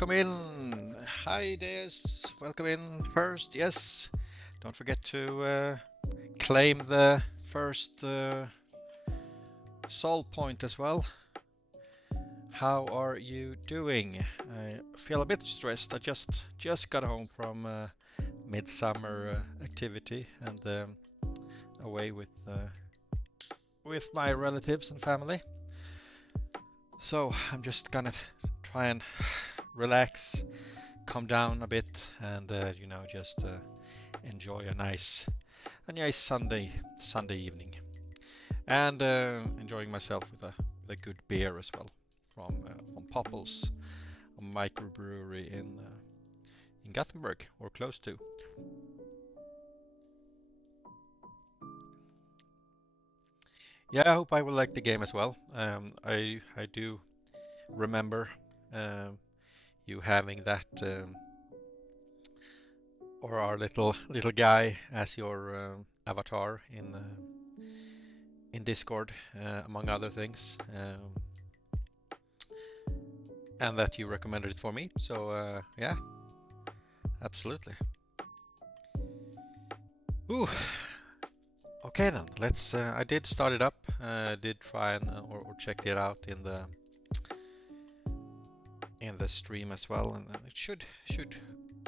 welcome in. Hi, Des. Welcome in first. Yes. Don't forget to claim the first soul point as well. How are you doing? I feel a bit stressed. I just got home from midsummer activity and away with my relatives and family. So I'm just gonna try and relax, calm down a bit, and just enjoy a nice Sunday evening, and enjoying myself with a good beer as well from Popples, a microbrewery in Gothenburg or close to. Yeah, I hope I will like the game as well. I do remember um, you having that or our little guy as your avatar in Discord, among other things, and that you recommended it for me. So yeah, absolutely. Ooh, okay then. Let's. I did start it up. Did try and or check it out in the stream as well, and it should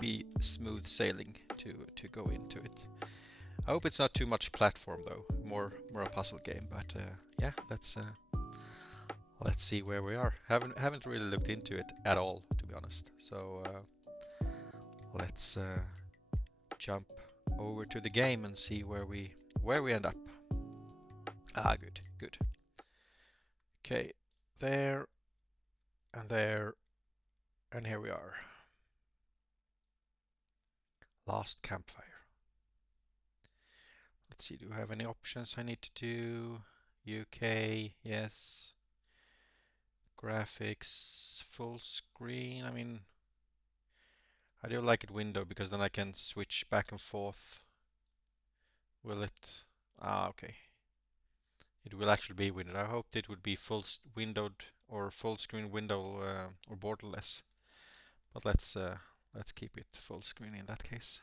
be smooth sailing to go into it. I hope it's not too much platform though. More a puzzle game. But yeah, let's see where we are. Haven't really looked into it at all, to be honest. So let's jump over to the game and see where we end up. Ah, good, good. Okay, there there, and here we are. Last campfire. Let's see, do I have any options I need to do? UK, yes. Graphics, full screen. I mean, I do like it window because then I can switch back and forth. Will it? Ah, okay. It will actually be windowed. I hoped it would be windowed or full screen window or borderless. But let's keep it full screen in that case.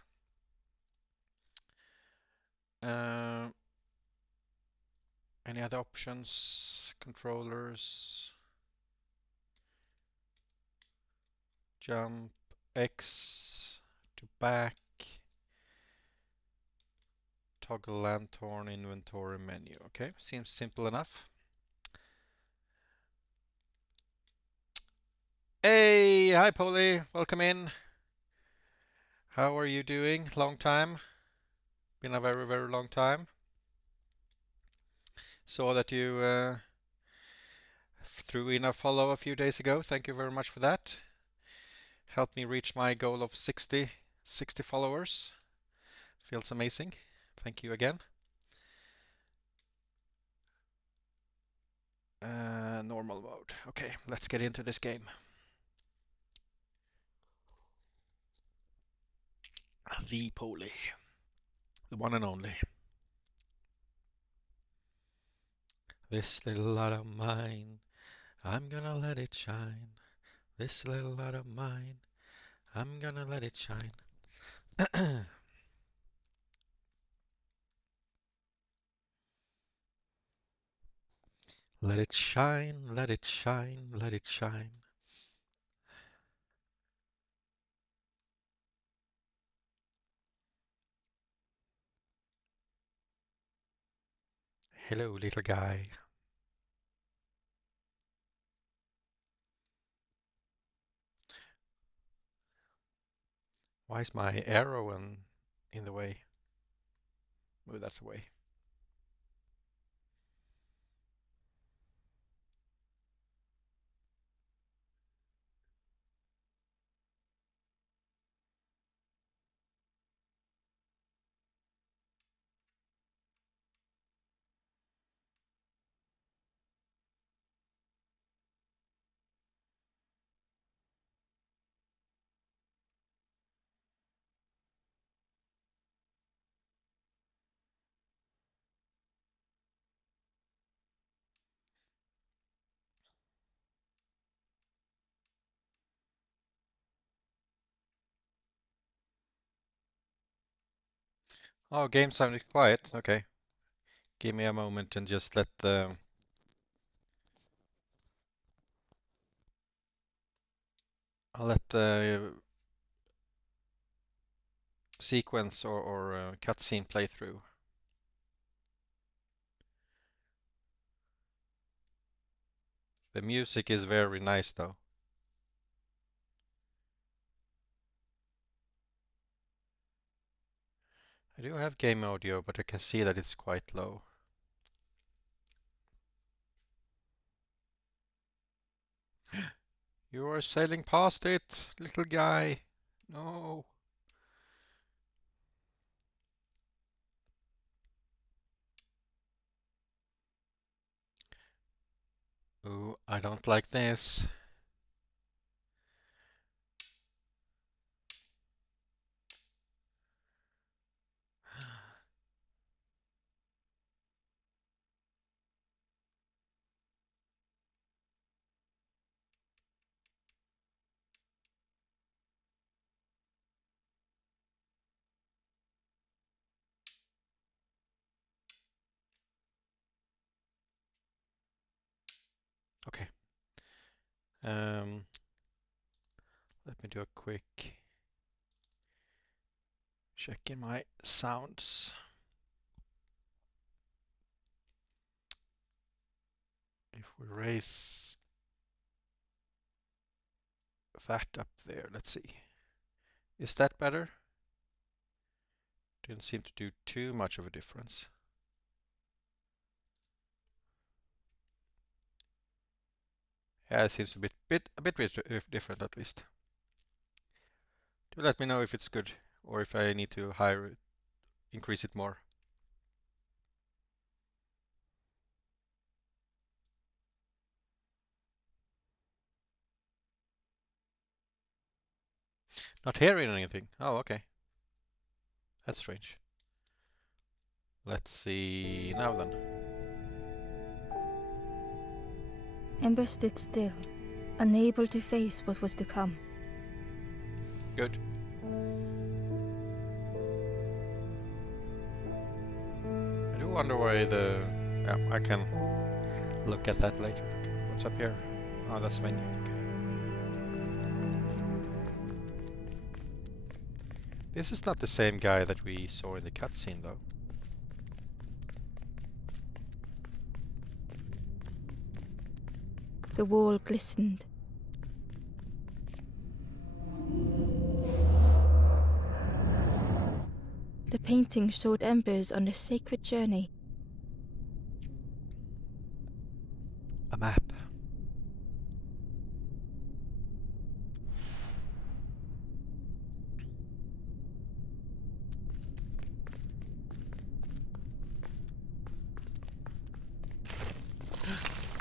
Uh, any other options? Controllers, jump, X to back, toggle lantern, inventory menu. Okay, seems simple enough. Hey, hi Polly, welcome in. How are you doing? Long time. Been a very, very long time. Saw that you threw in a follow a few days ago. Thank you very much for that. Helped me reach my goal of 60 followers. Feels amazing. Thank you again. Normal mode. Okay, let's get into this game. The Polly. The one and only. This little light of mine, I'm gonna let it shine. This little light of mine, I'm gonna let it shine. Let it shine, let it shine, let it shine. Hello, little guy. Why is my arrow in the way? Move that away. Oh, game sounded quiet. Okay. Give me a moment and just let the sequence or cutscene play through. The music is very nice though. I do have game audio, but I can see that it's quite low. You are sailing past it, little guy. No. Ooh, I don't like this. Okay. Um, Let me do a quick check in my sounds. If we raise that up there, let's see. Is that better? Didn't seem to do too much of a difference. Yeah, it seems a bit different at least. Do let me know if it's good or if I need to increase it more. Not hearing anything. Oh, okay. That's strange. Let's see now then. Ember stood still, unable to face what was to come. Good. I do wonder why yeah, I can look at that later. Okay. What's up here? Oh, that's menu. Okay. This is not the same guy that we saw in the cutscene though. The wall glistened. The painting showed embers on a sacred journey. A map.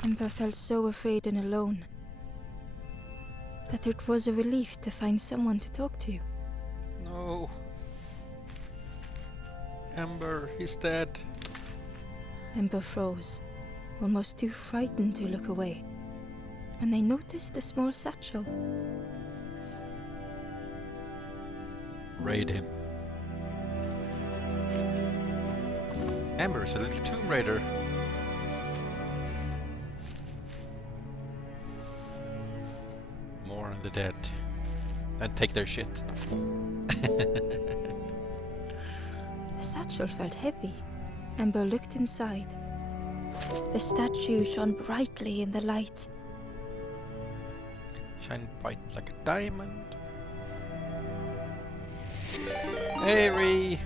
Ember felt so afraid and alone that it was a relief to find someone to talk to. No. Ember, he's dead. Ember froze, almost too frightened to look away, when they noticed a small satchel. Raid him. Ember is a little Tomb Raider. More on the dead. And take their shit. The satchel felt heavy. Ember looked inside. The statue shone brightly in the light. Shine bright like a diamond. Hey Ree!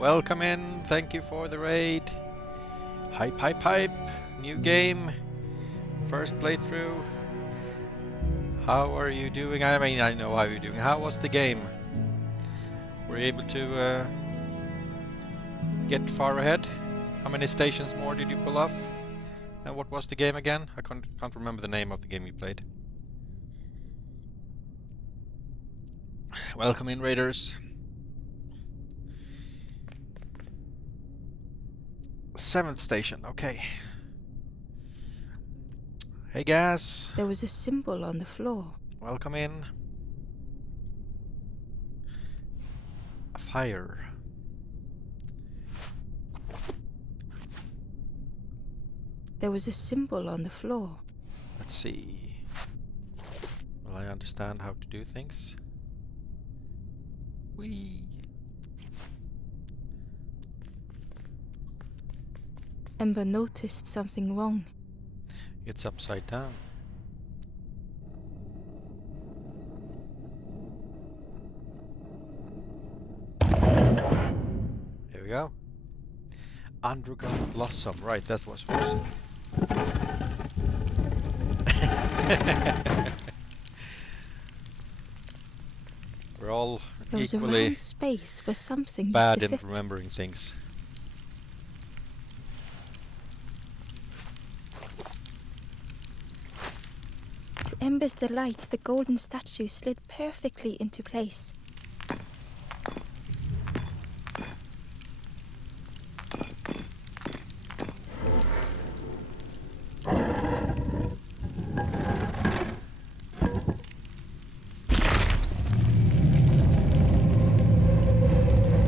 Welcome in, thank you for the raid. Hype, hype, hype. New game. First playthrough. How are you doing? I mean, I know how you're doing. How was the game? Were you able to get far ahead? How many stations more did you pull off? And what was the game again? I can't remember the name of the game you played. Welcome in, Raiders. 7th station, okay. Hey guys. There was a symbol on the floor. Welcome in. A fire. there was a symbol on the floor. Let's see. Will I understand how to do things? Whee! Ember noticed something wrong. It's upside down. Here we go. Underground blossom. Right, that was worse. We're all There was a equally round space where something bad used to in fit. remembering things. To Ember's delight, the golden statue slid perfectly into place.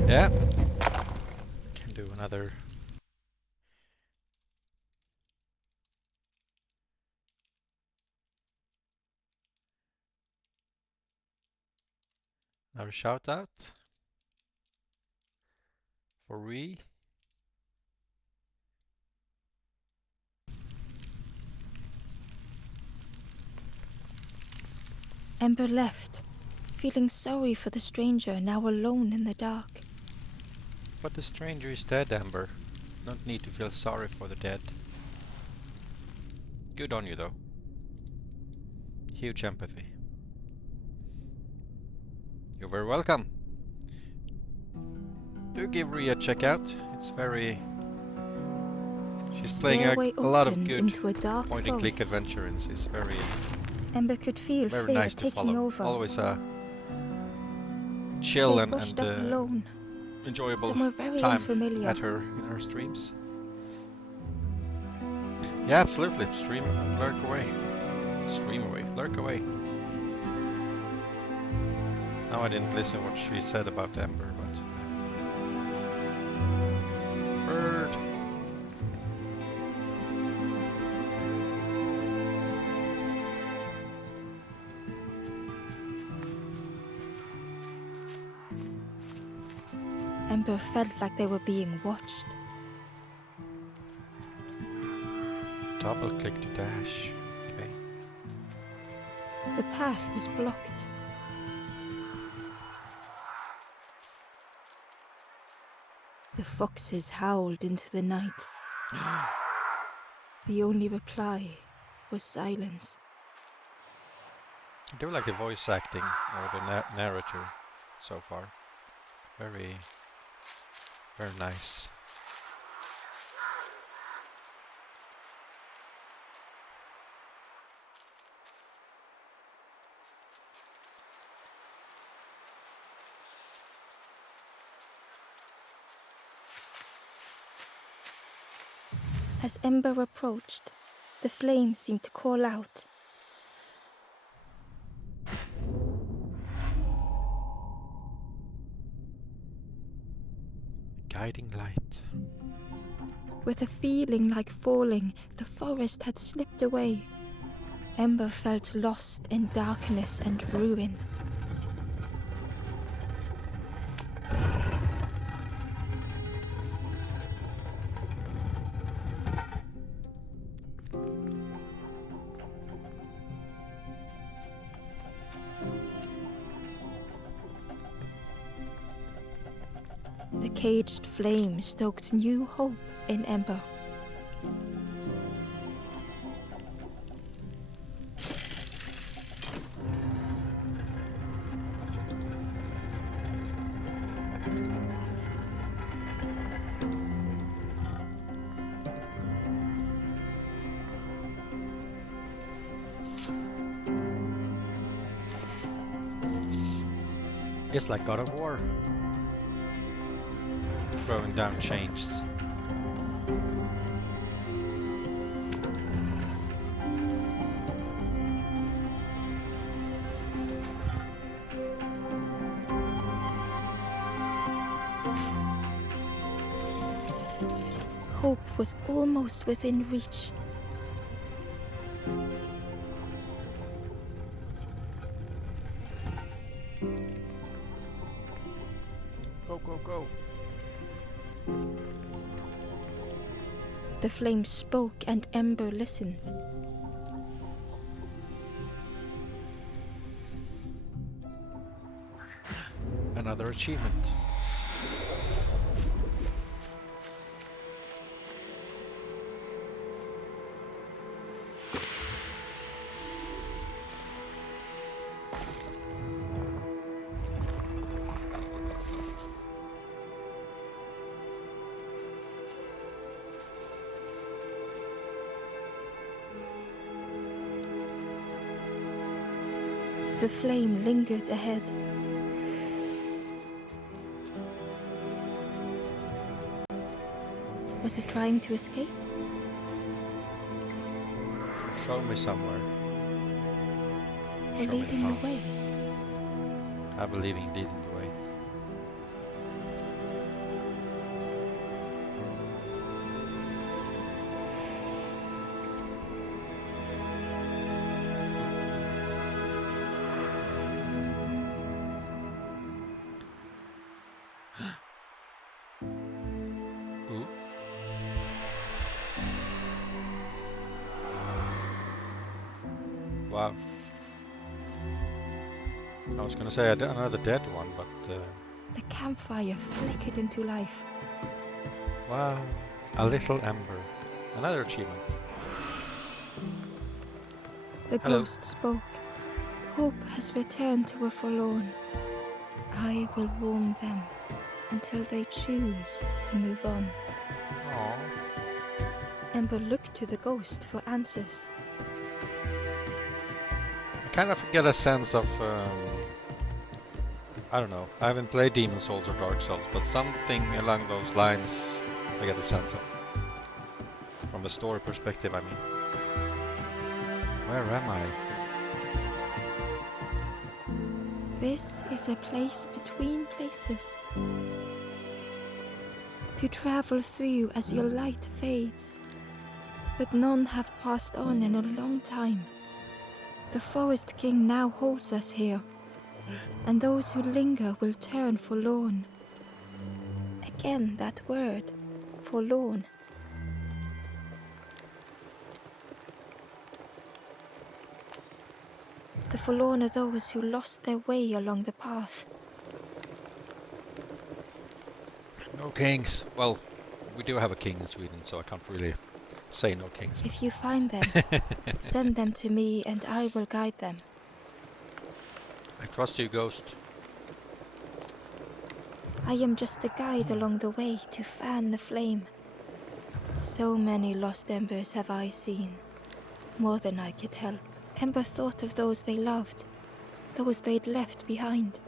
Yeah. Can do another. Another shout out for Ree. Ember left, feeling sorry for the stranger now alone in the dark. But the stranger is dead, Amber. Don't need to feel sorry for the dead. Good on you, though. Huge empathy. You're very welcome. Do give Rhea a check out. It's very... She's playing a lot of good into a dark point-and-click forest. adventure, and it's very, Ember could feel very fear nice to taking follow. over. Always a chill They and rushed up alone, enjoyable somewhere very time unfamiliar. at her in her streams. Yeah, absolutely. Stream, lurk away. Stream away, lurk away. Now I didn't listen what she said about Ember, but... Bird! Ember felt like they were being watched. Double click to dash. Okay. The path was blocked. The foxes howled into the night. The only reply was silence. I do like the voice acting or the narrator so far. Very, very nice. As Ember approached, the flame seemed to call out. Guiding light. With a feeling like falling, the forest had slipped away. Ember felt lost in darkness and ruin. The caged flame stoked new hope in Ember. It's like God of War. Throwing down chains. Hope was almost within reach. Go, go, go. The flame spoke and Ember listened. Another achievement. The flame lingered ahead. Was it trying to escape? Show me somewhere. Or Show me leading the path. way? I believe in leading the way. Ooh. Wow. I was gonna say another dead one, but The campfire flickered into life. wow. A little ember. Another achievement. The Hello. ghost spoke. Hope has returned to a forlorn. I will warm them until they choose to move on. Aww. Ember looked to the ghost for answers. I kind of get a sense of I don't know. I haven't played Demon Souls or Dark Souls, but something along those lines I get a sense of. From a story perspective, I mean. Where am I? This is a place between places. To travel through as your light fades. But none have passed on in a long time. The Forest King now holds us here, and those who linger will turn forlorn. Again that word, forlorn. The forlorn are those who lost their way along the path. No kings. Well, we do have a king in Sweden, so I can't really say no kings. If you find them, send them to me and I will guide them. I trust you, Ghost. I am just a guide along the way to fan the flame. So many lost embers have I seen, more than I could help. Ember thought of those they loved, those they'd left behind.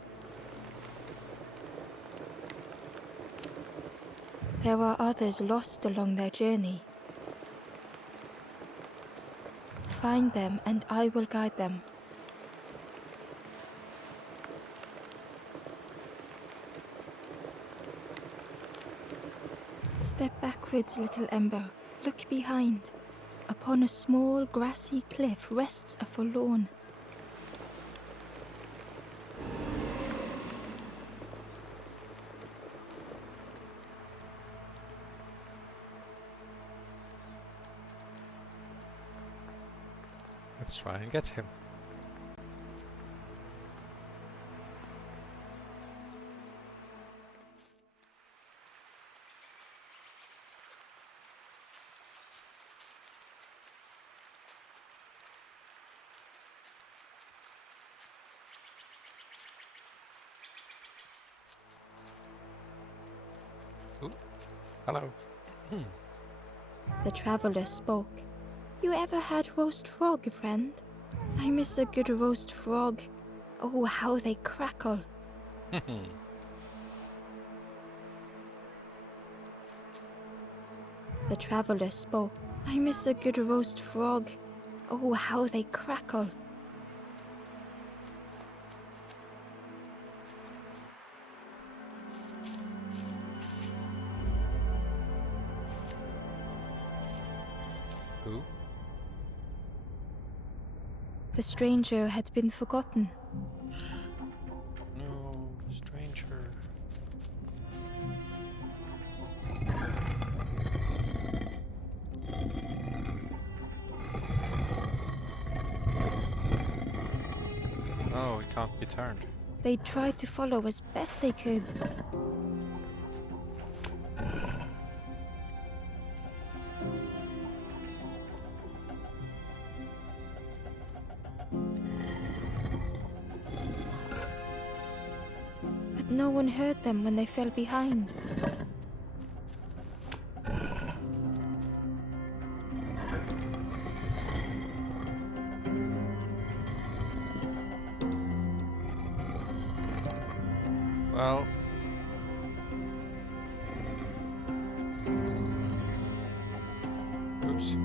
There are others lost along their journey. Find them and I will guide them. Step backwards, little Ember. Look behind. Upon a small grassy cliff rests a forlorn. Let's try and get him. Ooh. Hello. The traveler spoke. You ever had roast frog, friend? I miss a good roast frog. Oh, how they crackle. The traveler spoke. I miss a good roast frog. Oh, how they crackle. Who? The stranger had been forgotten. No, stranger. be turned. They tried to follow as best they could. But no one heard them when they fell behind. Well, oops.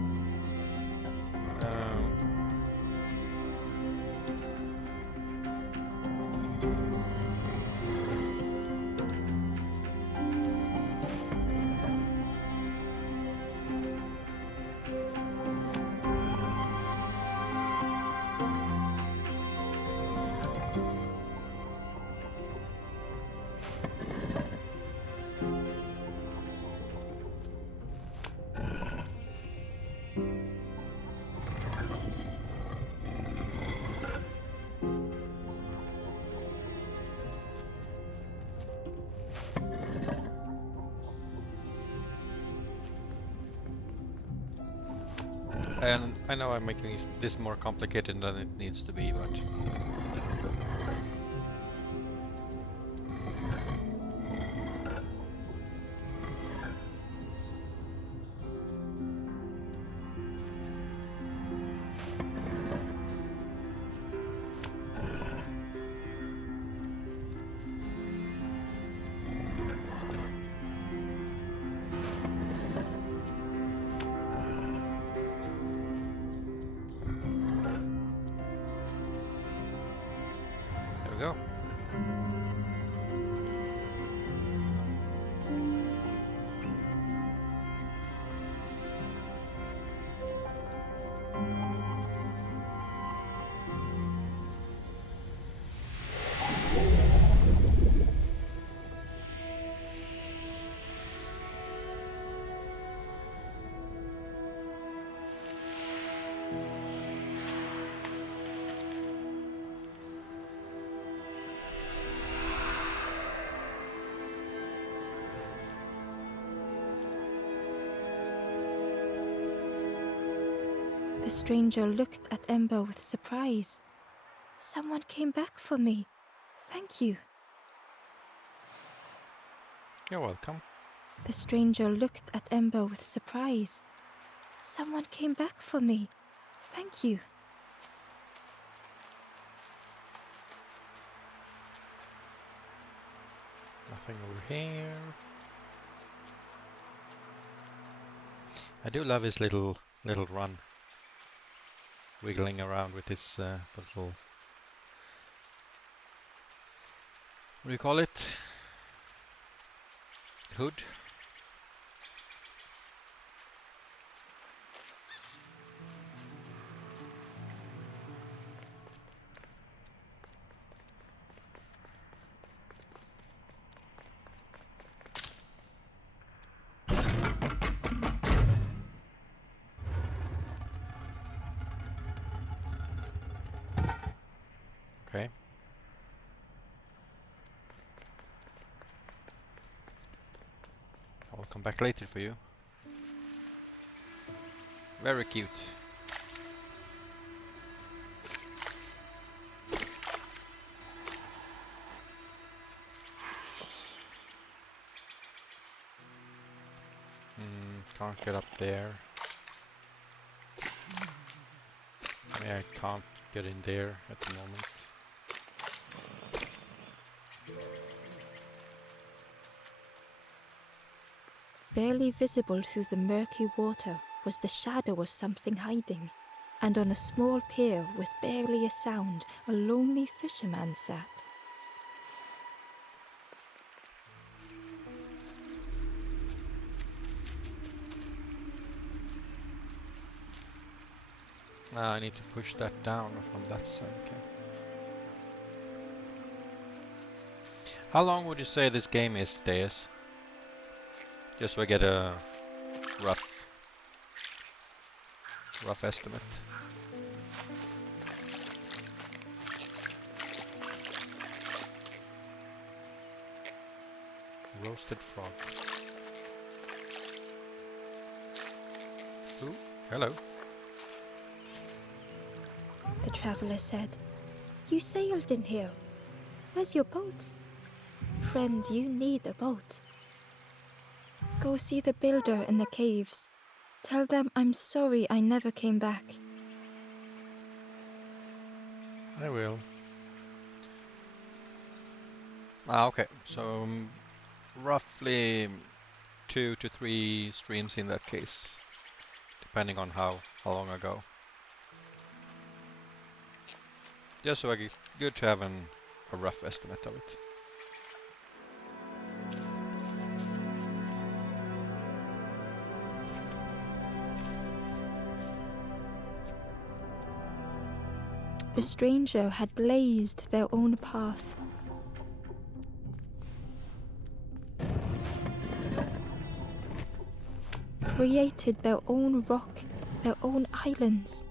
And I know I'm making this more complicated than it needs to be, but... There we go. The stranger looked at Ember with surprise. Someone came back for me. Thank you. You're welcome. The stranger looked at Ember with surprise. Someone came back for me. Thank you. Nothing over here. I do love his little run. Wiggling around with his little... What do you call it? Hood? Okay. I'll come back later for you. Very cute. Can't get up there. I can't get in there at the moment. Barely visible through the murky water was the shadow of something hiding, and on a small pier with barely a sound, a lonely fisherman sat. Ah, I need to push that down from that side, okay. How long would you say this game is, Deus? Just so I get a rough estimate. Roasted frog. Ooh, hello. The traveler said. You sailed in here. Where's your boat? Friend, you need a boat. Go see the builder in the caves. Tell them I'm sorry I never came back. I will. Ah, okay. So roughly 2 to 3 streams in that case, depending on how long ago. Just so good to have a rough estimate of it. The stranger had blazed their own path. Created their own rock, their own islands.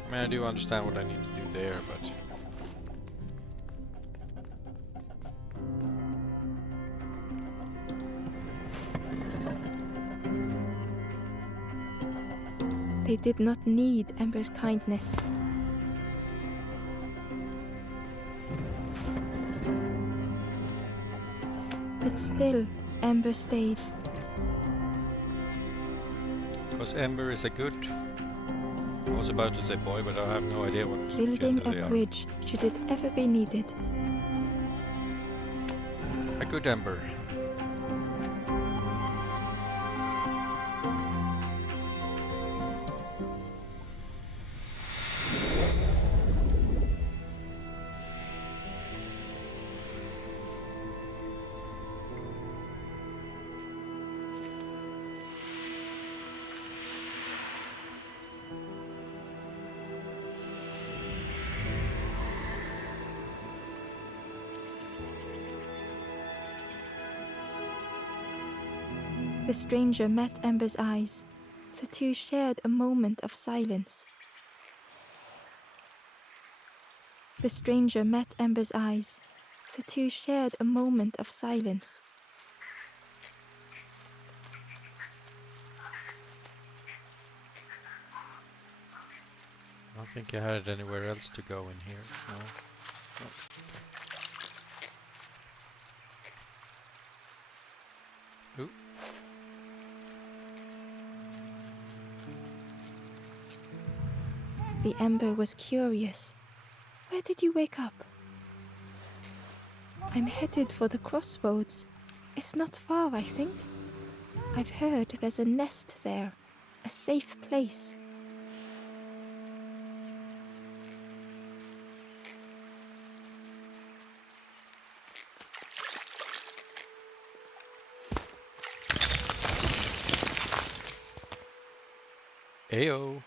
I mean, I do understand what I need to do there, but... They did not need Ember's kindness. But still, Ember stayed. Because Ember is a good... I was about to say boy, but I have no idea what Building gender they a are. bridge should it ever be needed. A good Ember. The stranger met Ember's eyes. The two shared a moment of silence. The stranger met Ember's eyes. The two shared a moment of silence. I don't think I had anywhere else to go in here. No. No. Okay. Ooh. The Ember was curious. Where did you wake up? I'm headed for the crossroads. It's not far, I think. I've heard there's a nest there, a safe place. Ayo.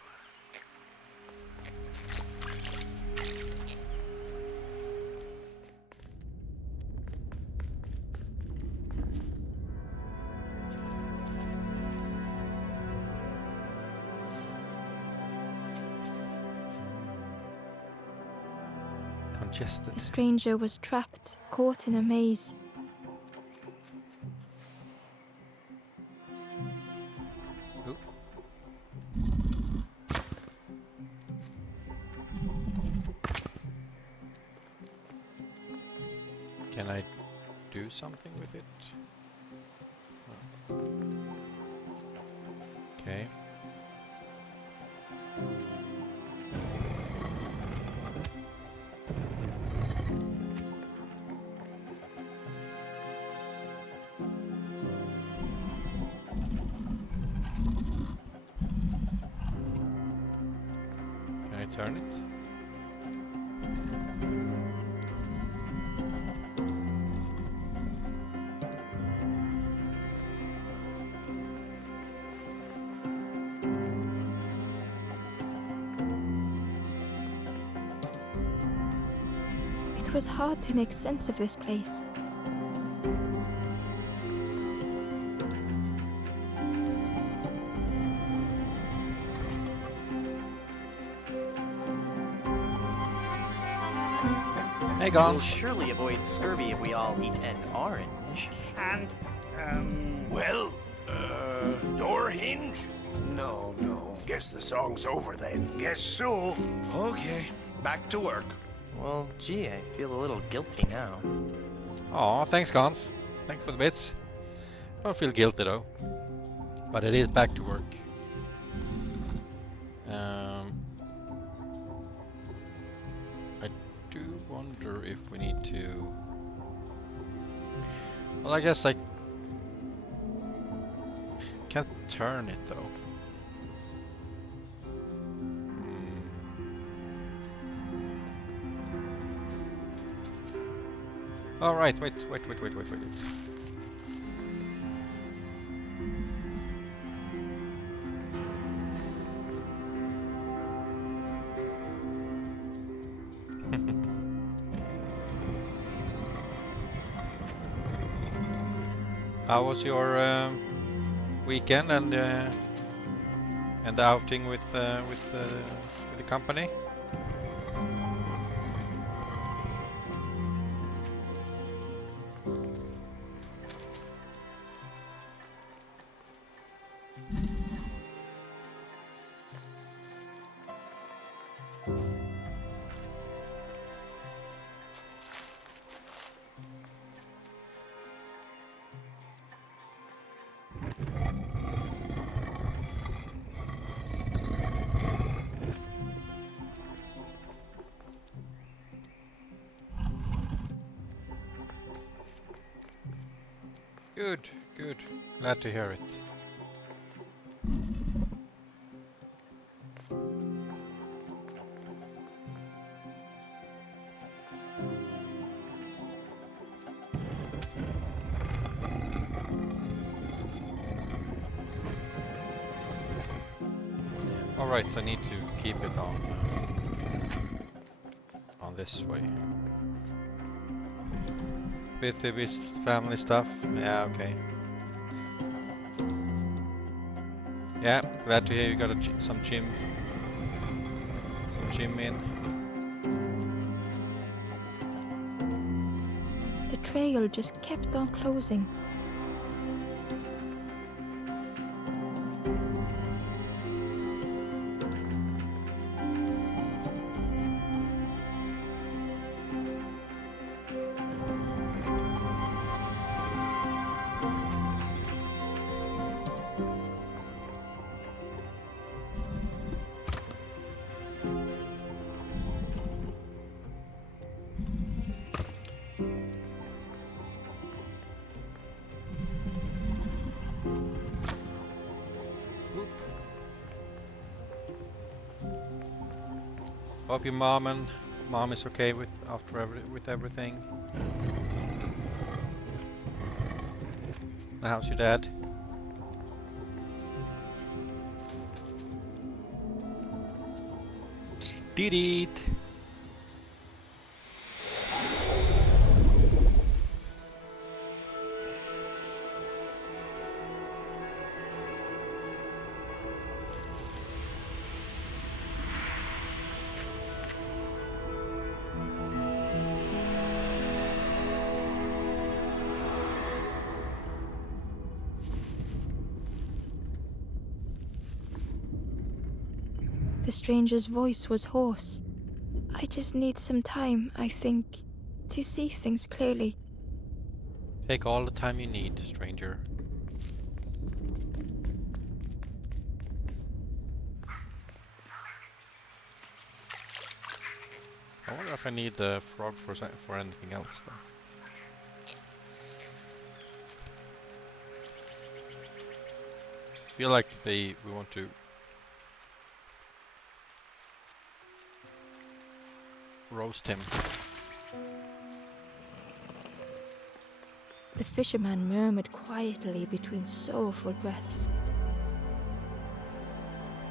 Congested. The stranger was trapped, caught in a maze. Ooh. Can I do something with it? Oh. Okay. Can I turn it? It was hard to make sense of this place. Hey, We'll Gons. surely avoid scurvy if we all eat an orange. And, Well, door hinge? No. Guess the song's over then. guess so. Okay, back to work. Well, gee, I feel a little guilty now. Aw, thanks, Gons. Thanks for the bits. Don't feel guilty though. But it is back to work. I do wonder if we need to... Well, I guess I can't turn it though. All right, wait. How was your weekend and the outing with the company? Good. Glad to hear it. Alright, I need to keep it on this way. With family stuff? Yeah, okay. Yeah, glad to hear you got some gym in. The trail just kept on closing. Hope your mom is okay with everything. How's your dad? Did it? The stranger's voice was hoarse. I just need some time, I think, to see things clearly. Take all the time you need, stranger. I wonder if I need the frog for anything else though. I feel like we want to roast him. The fisherman murmured quietly between sorrowful breaths.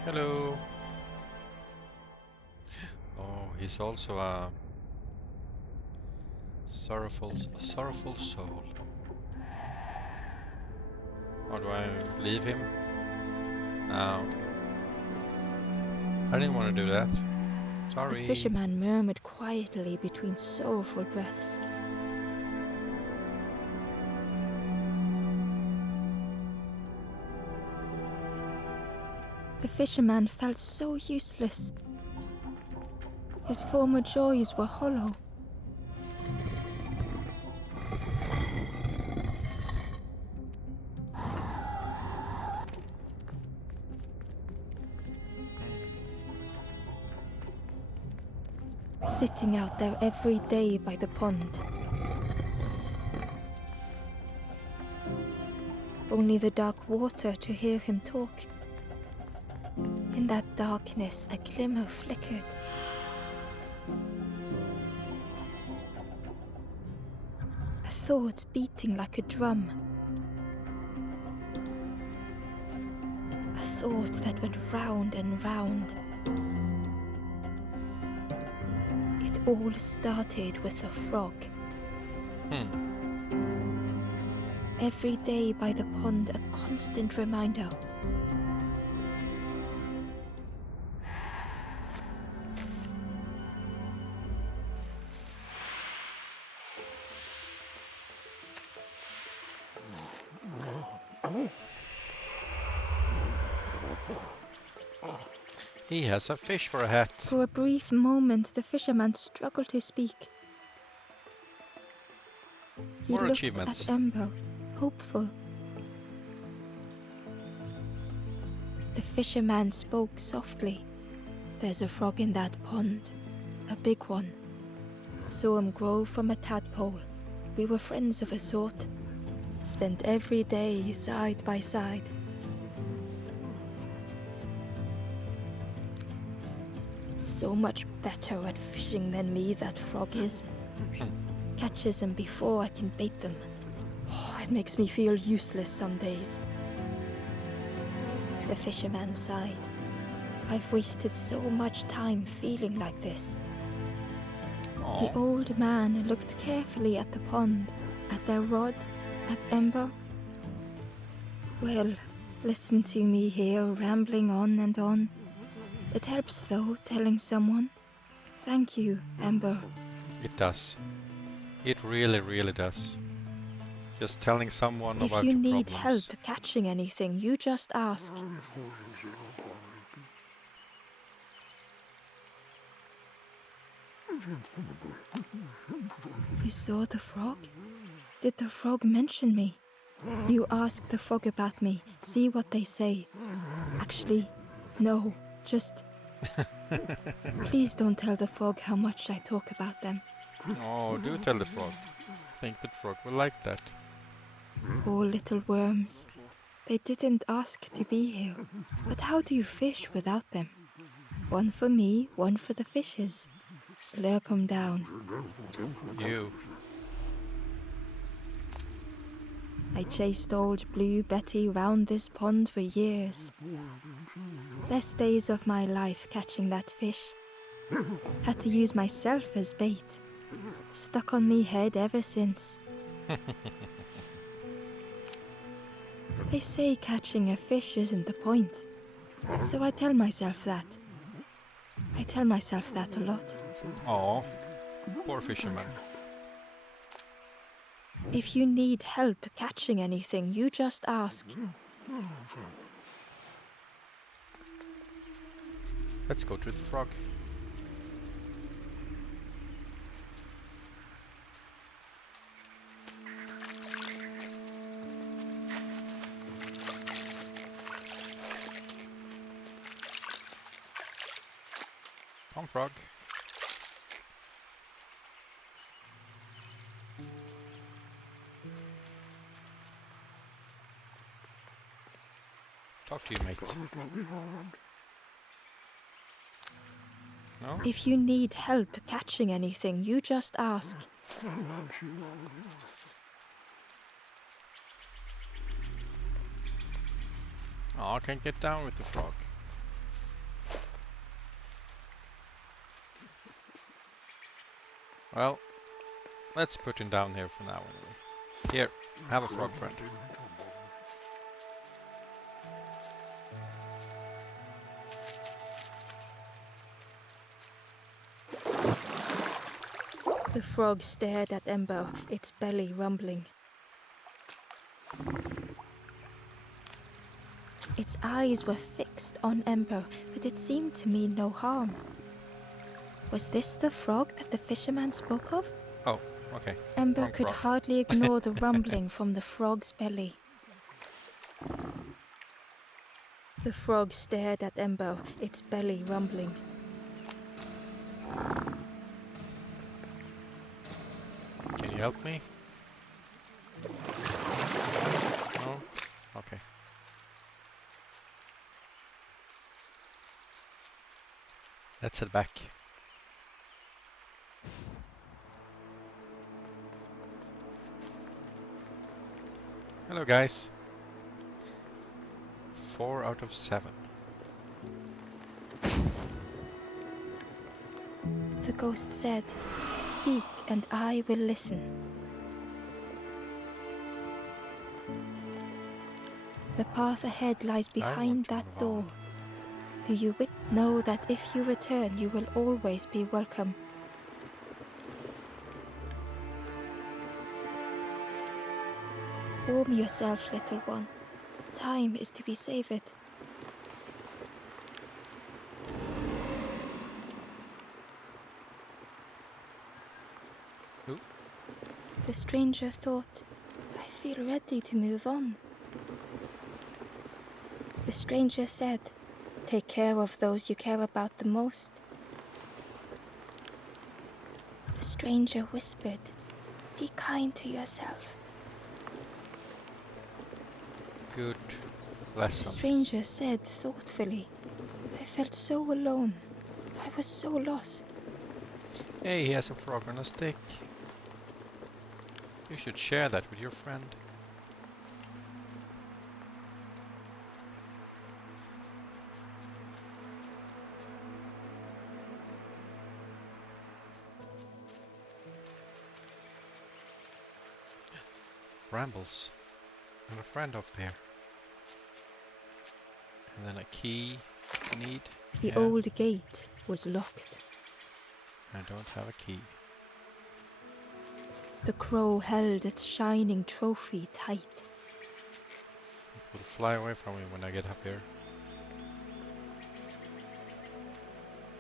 Hello. Oh, he's also a Sorrowful soul. Or do I leave him? Ah, okay. I didn't want to do that. Sorry. The fisherman murmured quietly between sorrowful breaths. The fisherman felt so useless. His former joys were hollow. Sitting out there every day by the pond. Only the dark water to hear him talk. In that darkness, a glimmer flickered. A thought beating like a drum. A thought that went round and round. It all started with a frog. Every day by the pond, a constant reminder. He has a fish for a hat. For a brief moment, the fisherman struggled to speak. He More looked achievements. at Ember, hopeful. The fisherman spoke softly. There's a frog in that pond, a big one. Saw him grow from a tadpole. We were friends of a sort. Spent every day side by side. So much better at fishing than me, that frog is. Catches them before I can bait them. Oh, it makes me feel useless some days. The fisherman sighed. I've wasted so much time feeling like this. Aw. The old man looked carefully at the pond, at their rod, at Ember. Well, listen to me here, rambling on and on. It helps, though, telling someone. Thank you, Ember. It does. It really, really does. Just telling someone If about you your need problems. help catching anything, you just ask. You saw the frog? Did the frog mention me? You ask the frog about me, see what they say. Actually, no, just... Please don't tell the frog how much I talk about them. Oh, do tell the frog. I think the frog will like that. Poor little worms. They didn't ask to be here. But how do you fish without them? One for me, one for the fishes. Slurp 'em down. You. I chased old Blue Betty round this pond for years. Best days of my life catching that fish. Had to use myself as bait. Stuck on me head ever since. They say catching a fish isn't the point. So I tell myself that. I tell myself that a lot. Aw. Poor fisherman. If you need help catching anything, you just ask. Let's go to the frog. Come, frog. Talk to you, mate. No? If you need help catching anything, you just ask. Oh, I can't get down with the frog. Well, Let's put him down here for now anyway. Here, have a frog friend. The frog stared at Ember, its belly rumbling. Its eyes were fixed on Ember, but it seemed to mean no harm. Was this the frog that the fisherman spoke of? Oh, okay. Ember Wrong could frog. hardly ignore the rumbling from the frog's belly. The frog stared at Ember, its belly rumbling. Can you help me? No? Okay. Let's head back. Hello guys. 4 out of 7. The ghost said, "Speak and I will listen." The path ahead lies behind that move door. on. Do you know that if you return, you will always be welcome? Warm yourself, little one. Time is to be savored. Who? The stranger thought, "I feel ready to move on." The stranger said, "Take care of those you care about the most." The stranger whispered, "Be kind to yourself." Good The lessons. stranger said thoughtfully, "I felt so alone. I was so lost." Hey, he has a frog on a stick. You should share that with your friend. Brambles. And a friend up here. And then a key to need. The Yeah, old gate was locked. I don't have a key. The crow held its shining trophy tight. It will fly away from me when I get up here.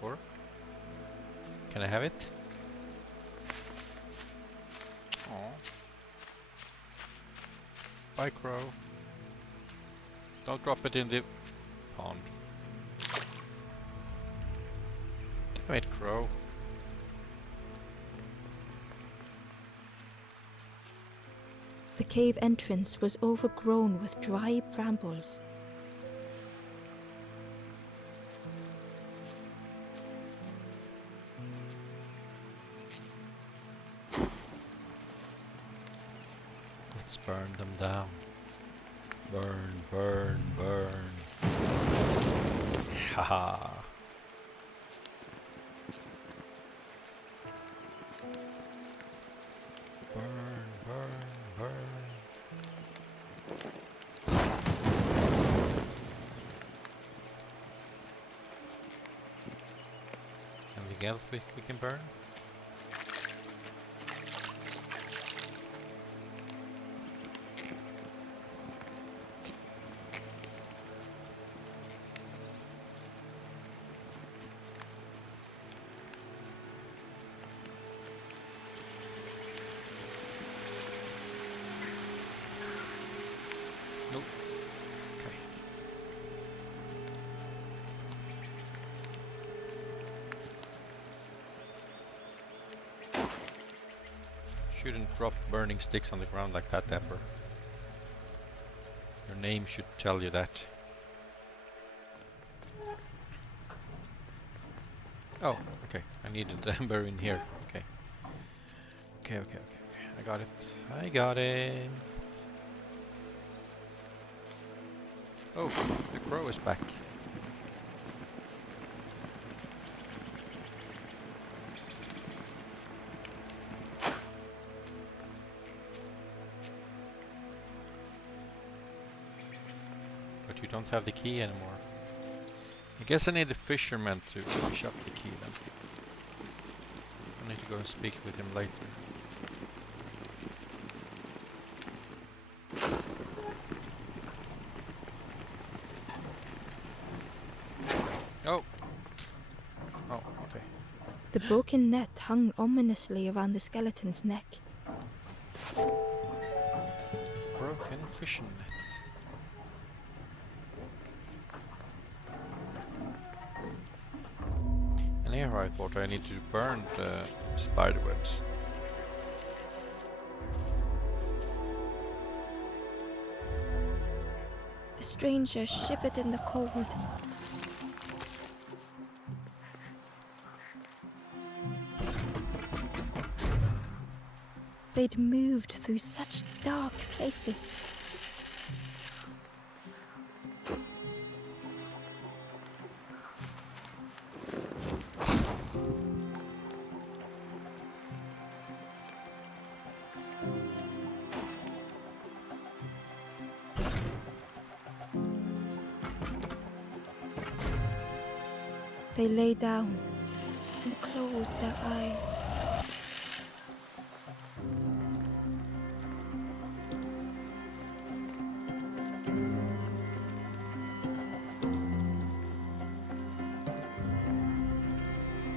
Or? Can I have it? Aw. Bye, crow. Don't drop it in the pond. Damn it, crow. The cave entrance was overgrown with dry brambles. Let's burn them down. Burn, burn, burn. Haha. Burn, burn, burn. Anything else we can burn? Nope. Okay. Shouldn't drop burning sticks on the ground like that, Dapper. Your name should tell you that. Oh, okay. I needed the ember in here. Okay. Okay. I got it. I got it. Oh, the crow is back. don't have the key anymore. I guess I need the fisherman to fish up the key then. I need to go and speak with him later. Oh! Oh, okay. The broken net hung ominously around the skeleton's neck. Broken fishing net. And here I thought I need to burn the spider webs. The stranger shivered in the cold. They'd moved through such dark places. They lay down and closed their eyes.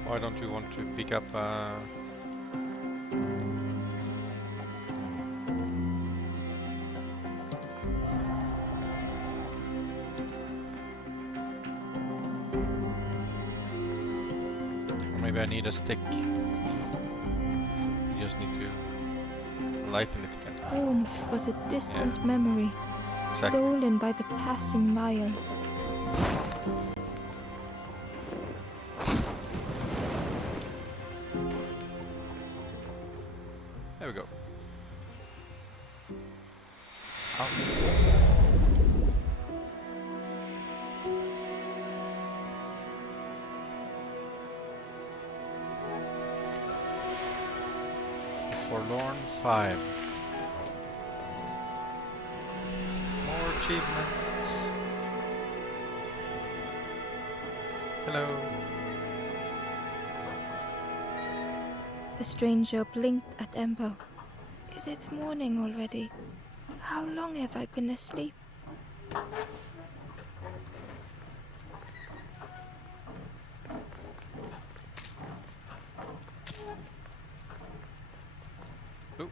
Why don't you want to pick up or maybe I need a stick. You just need to lighten it again. Warmth was a distant memory, Exactly. stolen by the passing miles. There we go. Ow. Forlorn 5. More achievements. Hello. The stranger blinked at Ember. Is it morning already? How long have I been asleep? Ooh.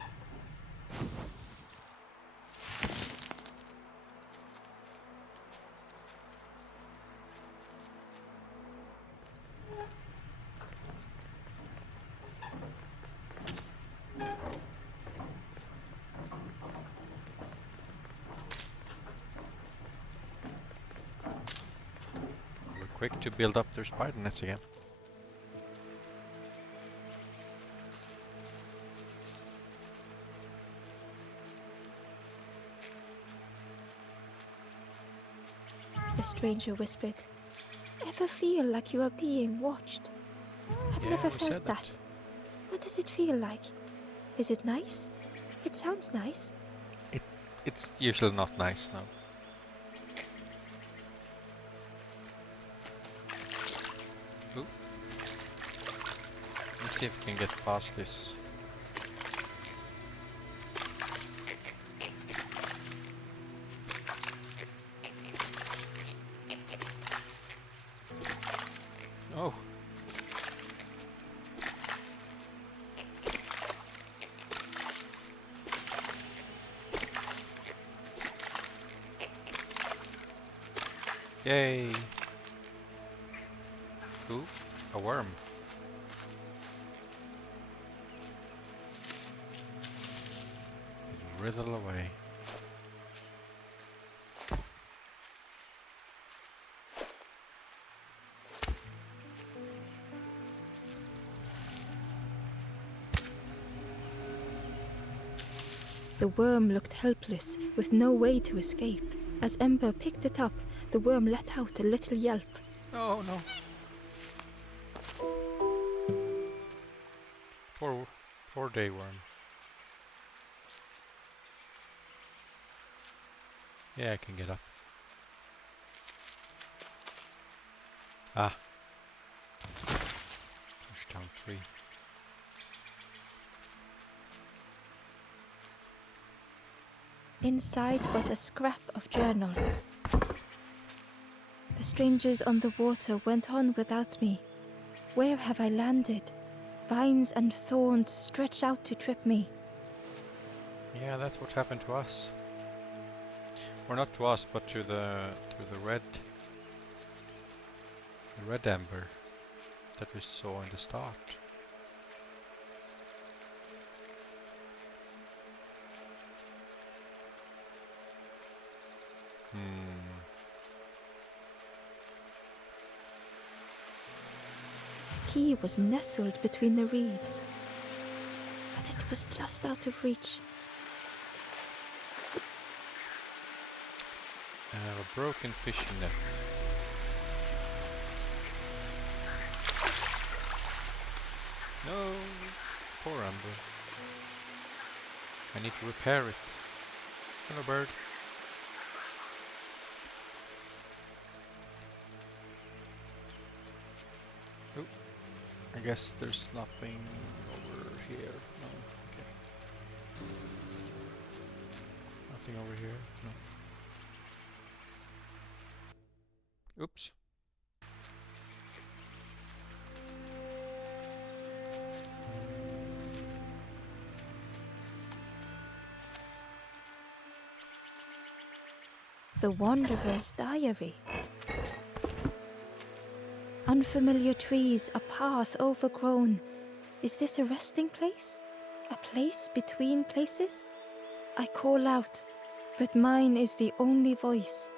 We're quick to build up their spider nets again. The stranger whispered. Ever feel like you are being watched? I've Yeah, never we felt said that. that. What does it feel like? Is it nice? It sounds nice. It's usually not nice, no. Ooh. Let's see if we can get past this. Oh. Yay! Ooh, a worm. Wriggle away. The worm looked helpless, with no way to escape. As Ember picked it up, the worm let out a little yelp. Oh no. Poor day worm. Yeah, I can get up. Ah. Push down 3. Inside was a scrap of journal. The strangers on the water went on without me. Where have I landed? Vines and thorns stretch out to trip me. Yeah, that's what happened to us. Or not to us, but to the red ember that we saw in the start. Key was nestled between the reeds, but it was just out of reach. A broken fishing net. No, poor Amber. I need to repair it. Hello, bird. Oh, I guess there's nothing over here. No, okay. Nothing over here. No. Oops. The Wanderer's Diary. Unfamiliar trees, a path overgrown. Is this a resting place? A place between places? I call out, but mine is the only voice.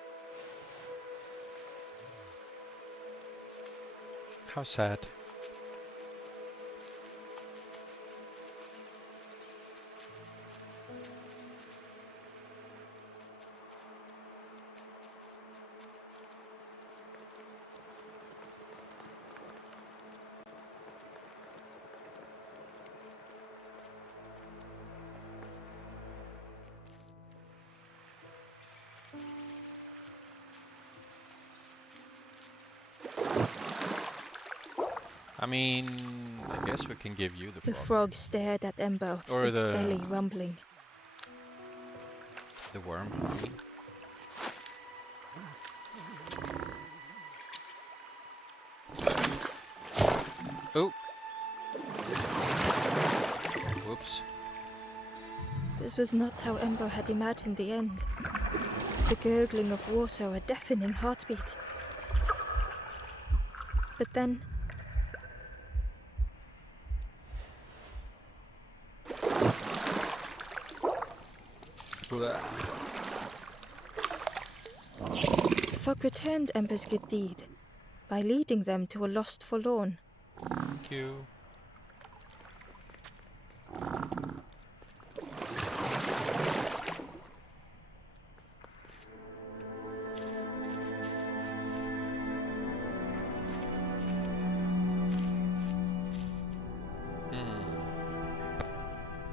How sad. I mean, I guess we can give you the The frog. frog stared at Ember, Or its belly rumbling. The worm, I mean. Oh! Whoops. This was not how Ember had imagined the end. The gurgling of water, a deafening heartbeat. But then... Blah. the frog returned Ember's good deed by leading them to a lost forlorn. Thank you.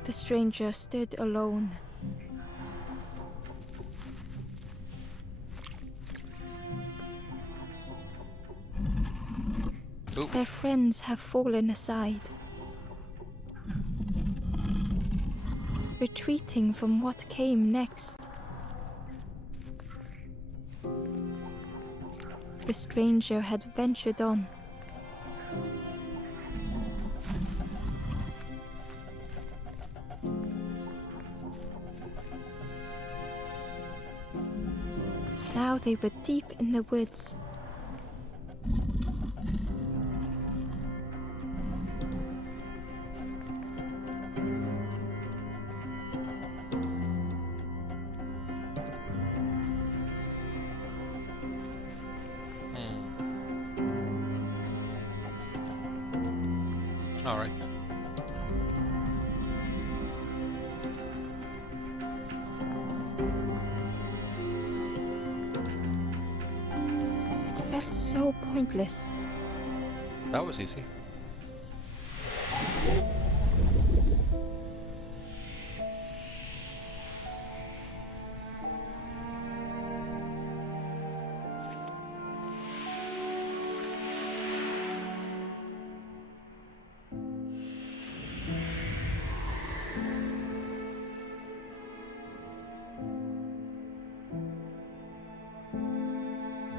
The stranger stood alone. Ooh. Their friends have fallen aside, retreating from what came next. The stranger had ventured on. Now they were deep in the woods. All right. It felt so pointless. That was easy.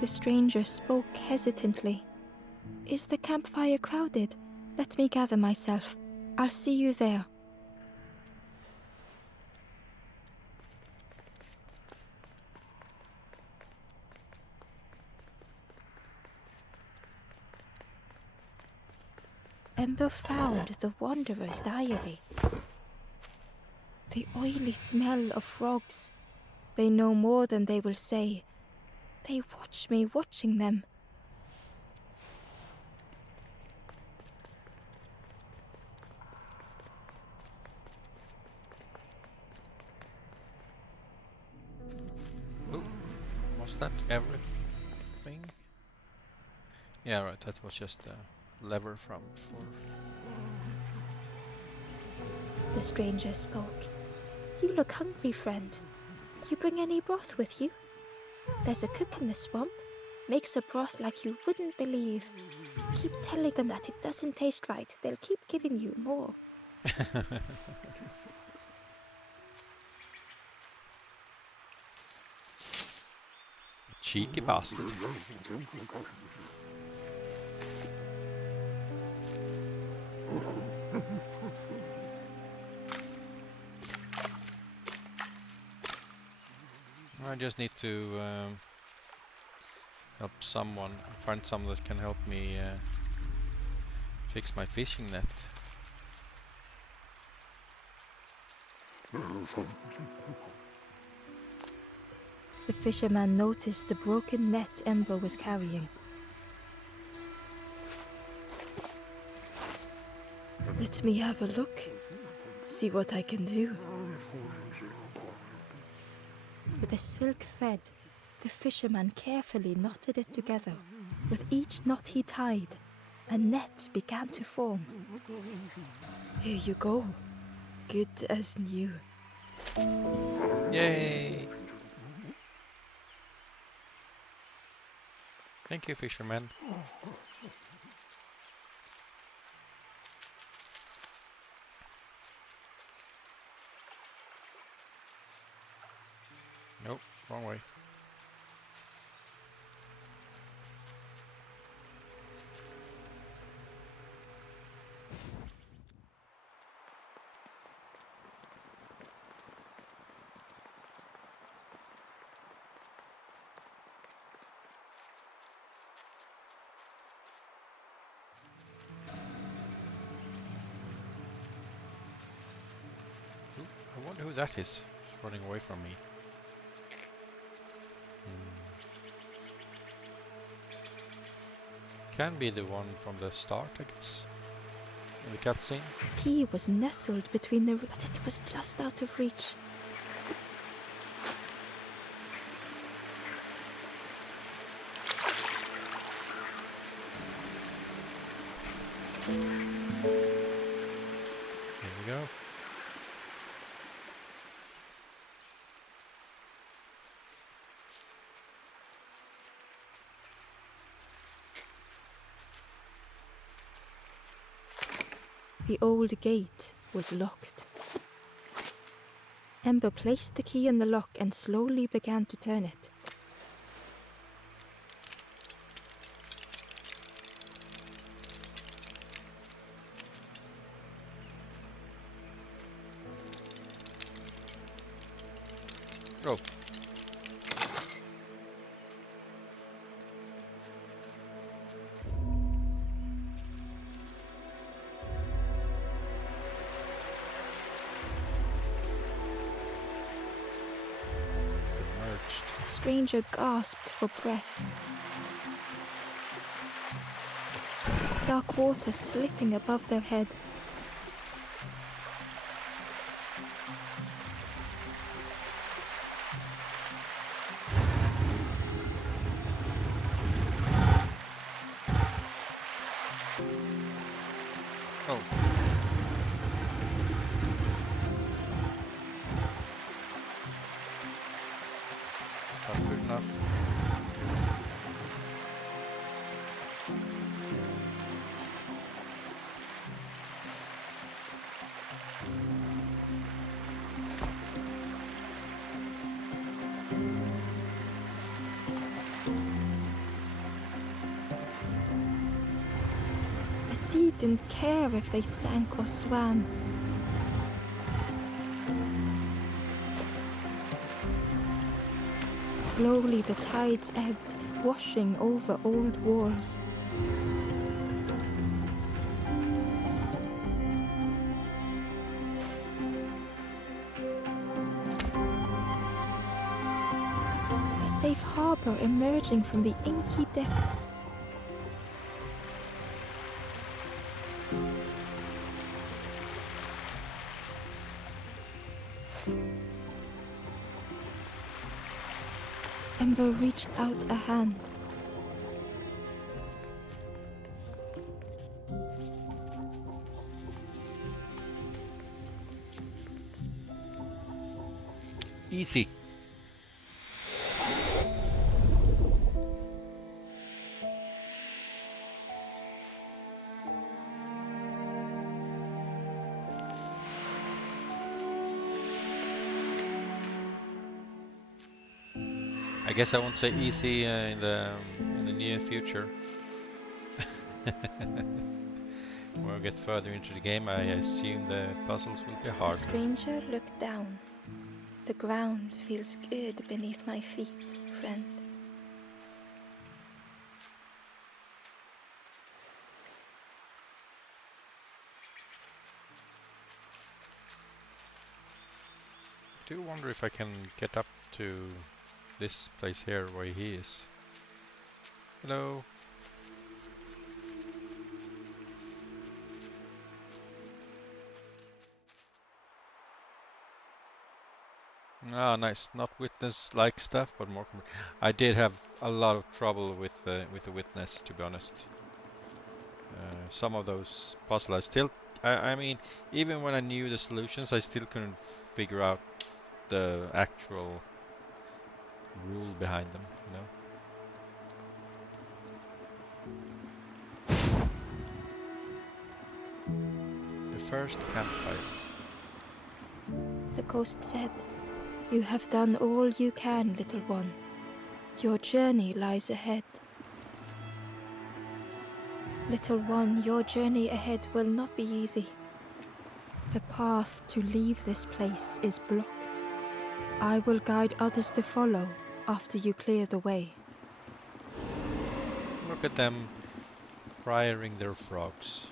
The stranger spoke hesitantly. Is the campfire crowded? Let me gather myself. I'll see you there. Ember found the Wanderer's diary. The oily smell of frogs. They know more than they will say. They watch me watching them. Oh, was that everything? Yeah, right, that was just a lever from before. The stranger spoke. You look hungry, friend. You bring any broth with you? There's a cook in the swamp. Makes a broth like you wouldn't believe. Keep telling them that it doesn't taste right. They'll keep giving you more. Cheeky bastard. I just need to help someone, find someone that can help me fix my fishing net. The fisherman noticed the broken net Ember was carrying. Let me have a look. See what I can do. With a silk thread, the fisherman carefully knotted it together. With each knot he tied, a net began to form. Here you go. Good as new. Yay! Thank you, fisherman. Nope, wrong way. Ooh, I wonder who that is. It's running away from me. Can be the one from the start, I guess. In the cutscene. The key was nestled between the... but it was just out of reach. Here we go. The old gate was locked. Ember placed the key in the lock and slowly began to turn it. Oh. The stranger gasped for breath. Dark water slipping above their head. Oh. It's not good enough. didn't care if they sank or swam. Slowly the tides ebbed, washing over old walls. A safe harbor emerging from the inky depths. Ember reached out a hand. Easy. I guess I won't say easy in the near future. When we get further into the game, I assume the puzzles will be The harder. stranger looked down. The ground feels good beneath my feet, friend. I do wonder if I can get up to this place here where he is. Hello. Ah, nice. Not witness-like stuff, but more. I did have a lot of trouble with the witness, to be honest. Some of those puzzles, I mean, even when I knew the solutions, I still couldn't figure out the actual rule behind them, you know? The first campfire. The ghost said, "You have done all you can, little one. Your journey lies ahead." Little one, your journey ahead will not be easy. The path to leave this place is blocked. I will guide others to follow after you clear the way. Look at them firing their frogs.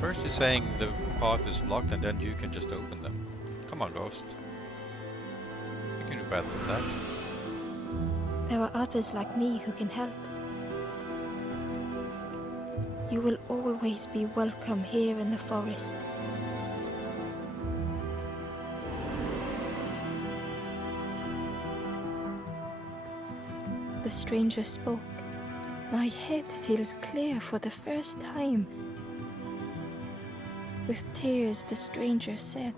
First you're saying the path is locked and then you can just open them. Come on, Ghost. You can do better than that. There are others like me who can help. You will always be welcome here in the forest. The stranger spoke. My head feels clear for the first time. With tears, the stranger said,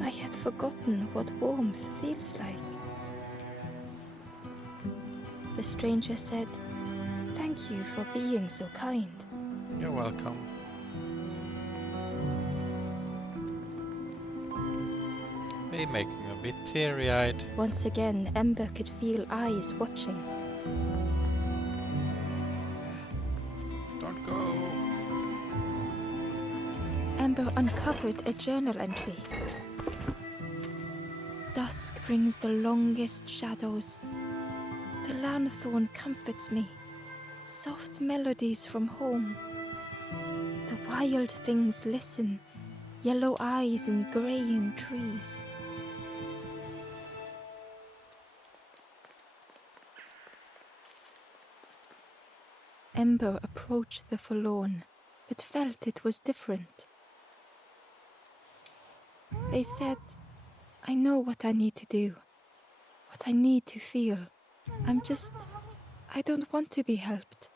I had forgotten what warmth feels like. The stranger said, thank you for being so kind. You're welcome. They make me a bit teary-eyed. Once again, Ember could feel eyes watching. Don't go. Ember uncovered a journal entry. Dusk brings the longest shadows. The lanthorn comforts me. Soft melodies from home. The wild things listen. Yellow eyes in graying trees. Ember approached the forlorn, but felt it was different. They said, I know what I need to do, what I need to feel. I don't want to be helped.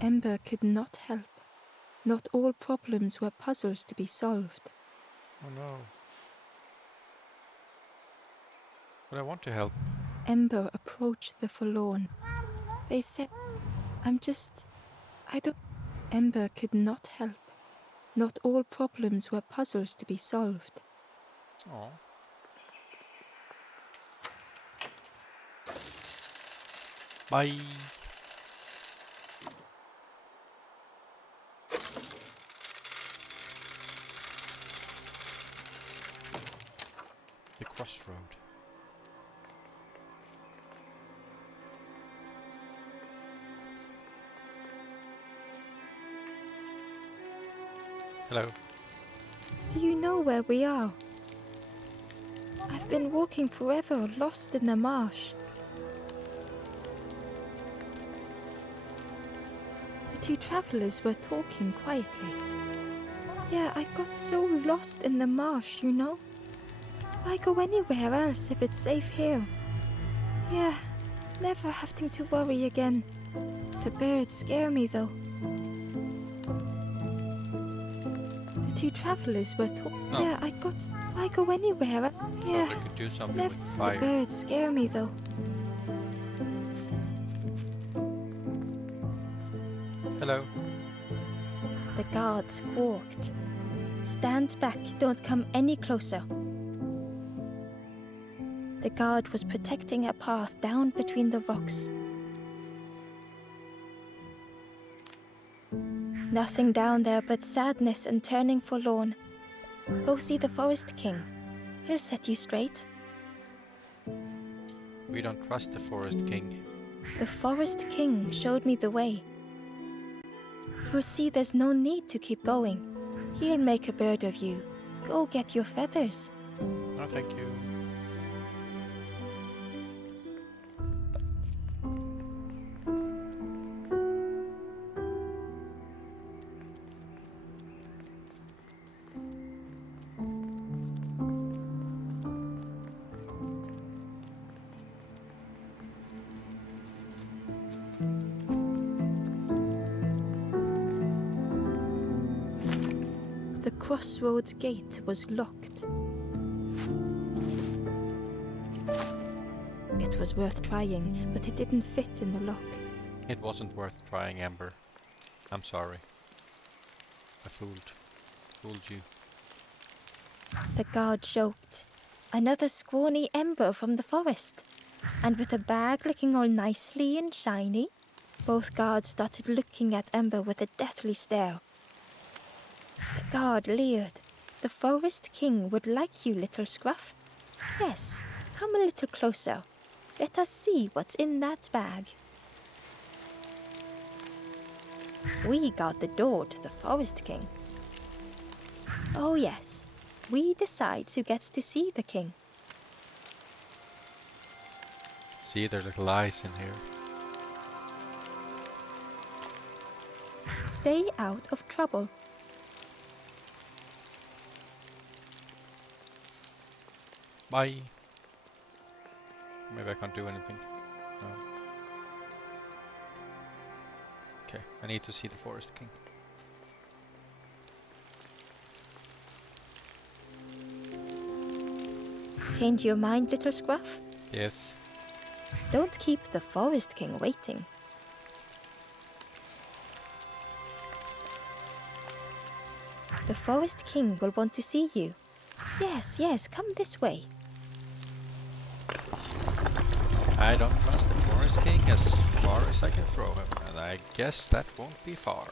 Ember could not help. Not all problems were puzzles to be solved. Oh no. But I want to help. Ember approached the forlorn. They said, I don't... Ember could not help. Not all problems were puzzles to be solved. Oh. Bye. The crossroad. Hello. Do you know where we are? I've been walking forever, lost in the marsh. The two travelers were talking quietly. Yeah, I got so lost in the marsh, you know? Why go anywhere else if it's safe here? Yeah, never having to worry again. The birds scare me though. The two travelers were talking. Oh. Yeah, I got. Why go anywhere? Yeah, Probably could do something never. with the The fire. birds scare me though. Hello. The guard squawked. Stand back, don't come any closer. The guard was protecting a path down between the rocks. Nothing down there but sadness and turning forlorn. Go see the Forest King. He'll set you straight. We don't trust the Forest King. The Forest King showed me the way. You'll see there's no need to keep going. He'll make a bird of you. Go get your feathers. No, thank you. The crossroads gate was locked. It was worth trying, but it didn't fit in the lock. It wasn't worth trying, Amber. I'm sorry. I fooled you. The guard joked. Another scrawny ember from the forest. And with a bag looking all nicely and shiny. Both guards started looking at Ember with a deathly stare. The guard leered. The Forest King would like you, little scruff. Yes, come a little closer. Let us see what's in that bag. We guard the door to the Forest King. Oh yes, we decide who gets to see the king. See, there are little eyes in here. Stay out of trouble. Bye. Maybe I can't do anything. No. Okay, I need to see the Forest King. Change your mind, little scruff? Yes. Don't keep the Forest King waiting. The Forest King will want to see you. Yes, yes, come this way. I don't trust the Forest King as far as I can throw him, and I guess that won't be far.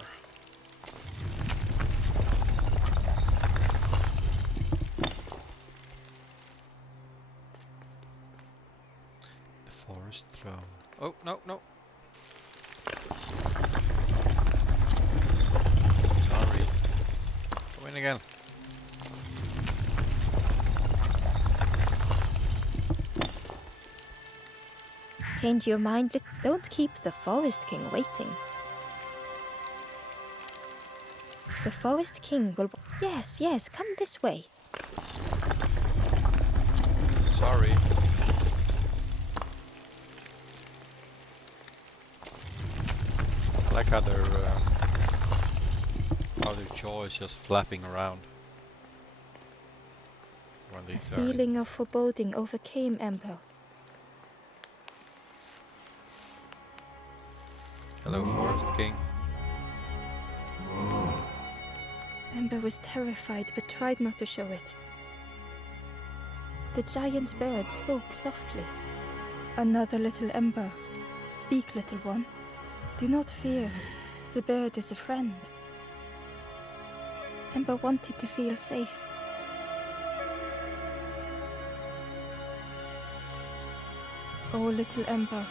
The Forest Throne. Oh, no, no. Sorry. Go in again. Change your mind, don't keep the Forest King waiting. The Forest King will... Yes, yes, come this way. Sorry. I like how their jaw is just flapping around when they A turn. feeling of foreboding overcame Ember. Hello, Forest King. Ember was terrified but tried not to show it. The giant bird spoke softly. Another little Ember. Speak, little one. Do not fear. The bird is a friend. Ember wanted to feel safe. Oh, little Ember,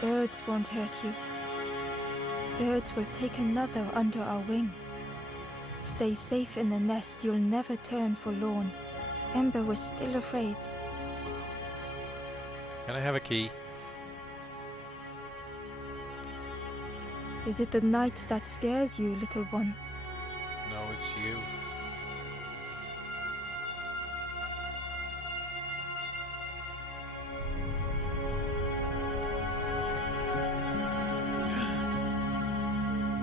birds won't hurt you. Birds will take another under our wing. Stay safe in the nest, you'll never turn forlorn. Ember was still afraid. Can I have a key? Is it the night that scares you, little one? No, it's you.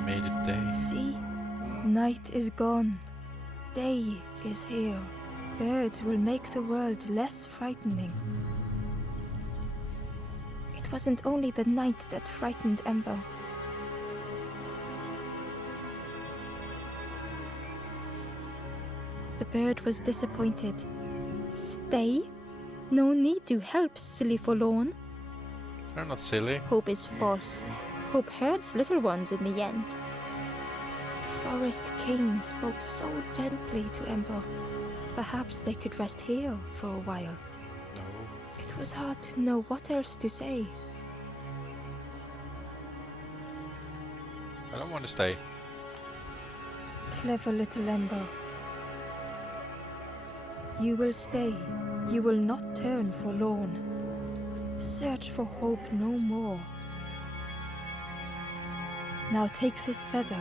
Made it day. See? Night is gone. Day is here. Birds will make the world less frightening. It wasn't only the night that frightened Ember. The bird was disappointed. Stay? No need to help, silly forlorn. They're not silly. Hope is false. Hope hurts little ones in the end. The Forest King spoke so gently to Ember. Perhaps they could rest here for a while. No. It was hard to know what else to say. I don't want to stay. Clever little Ember. You will stay. You will not turn forlorn. Search for hope no more. Now take this feather.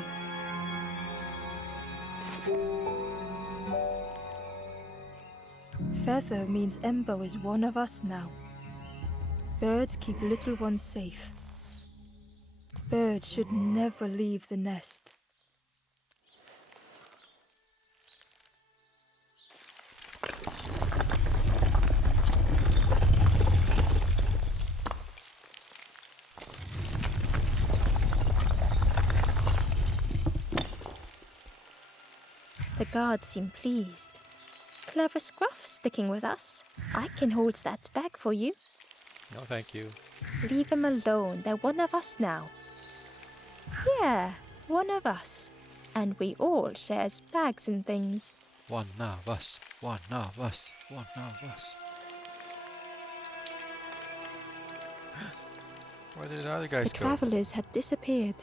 Feather means Ember is one of us now. Birds keep little ones safe. Birds should never leave the nest. The guards seem pleased. Clever Scruff sticking with us. I can hold that bag for you. No, thank you. Leave them alone. They're one of us now. Yeah, one of us. And we all shares bags and things. One of us. One of us. One of us. Where did the other guys The go? travelers had disappeared.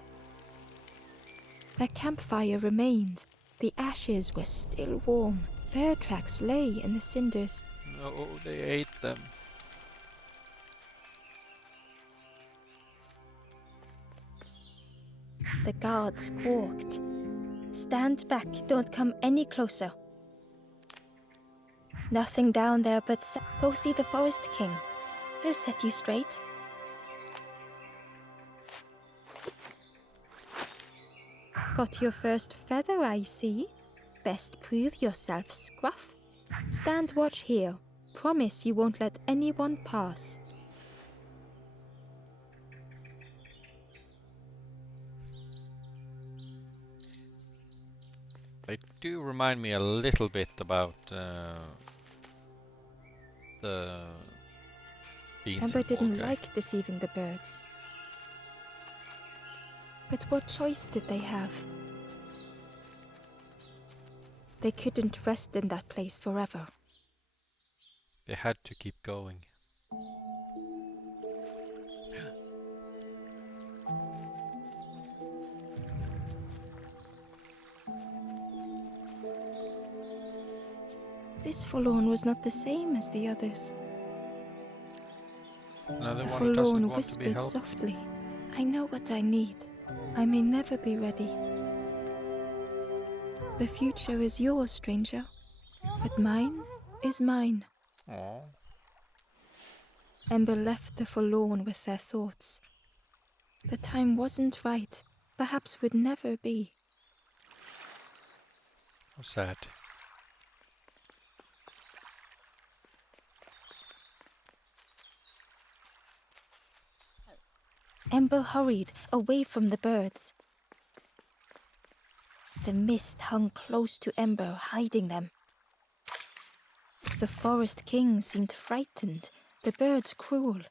Their campfire remained. The ashes were still warm. Bear tracks lay in the cinders. No, they ate them. The guards squawked. Stand back, don't come any closer. Nothing down there but go see the Forest King. He'll set you straight. Got your first feather, I see. Best prove yourself, Scruff. Stand watch here. Promise you won't let anyone pass. They do remind me a little bit about the beans Ember and didn't Volga. like deceiving the birds. But what choice did they have? They couldn't rest in that place forever. They had to keep going. This forlorn was not the same as the others. Another The one who doesn't forlorn want to be whispered helped. softly, I know what I need. I may never be ready. The future is yours, stranger. But mine is mine. Aww. Ember left the forlorn with their thoughts. The time wasn't right, perhaps would never be. How sad. Ember hurried away from the birds. The mist hung close to Ember, hiding them. The Forest King seemed frightened, the birds cruel.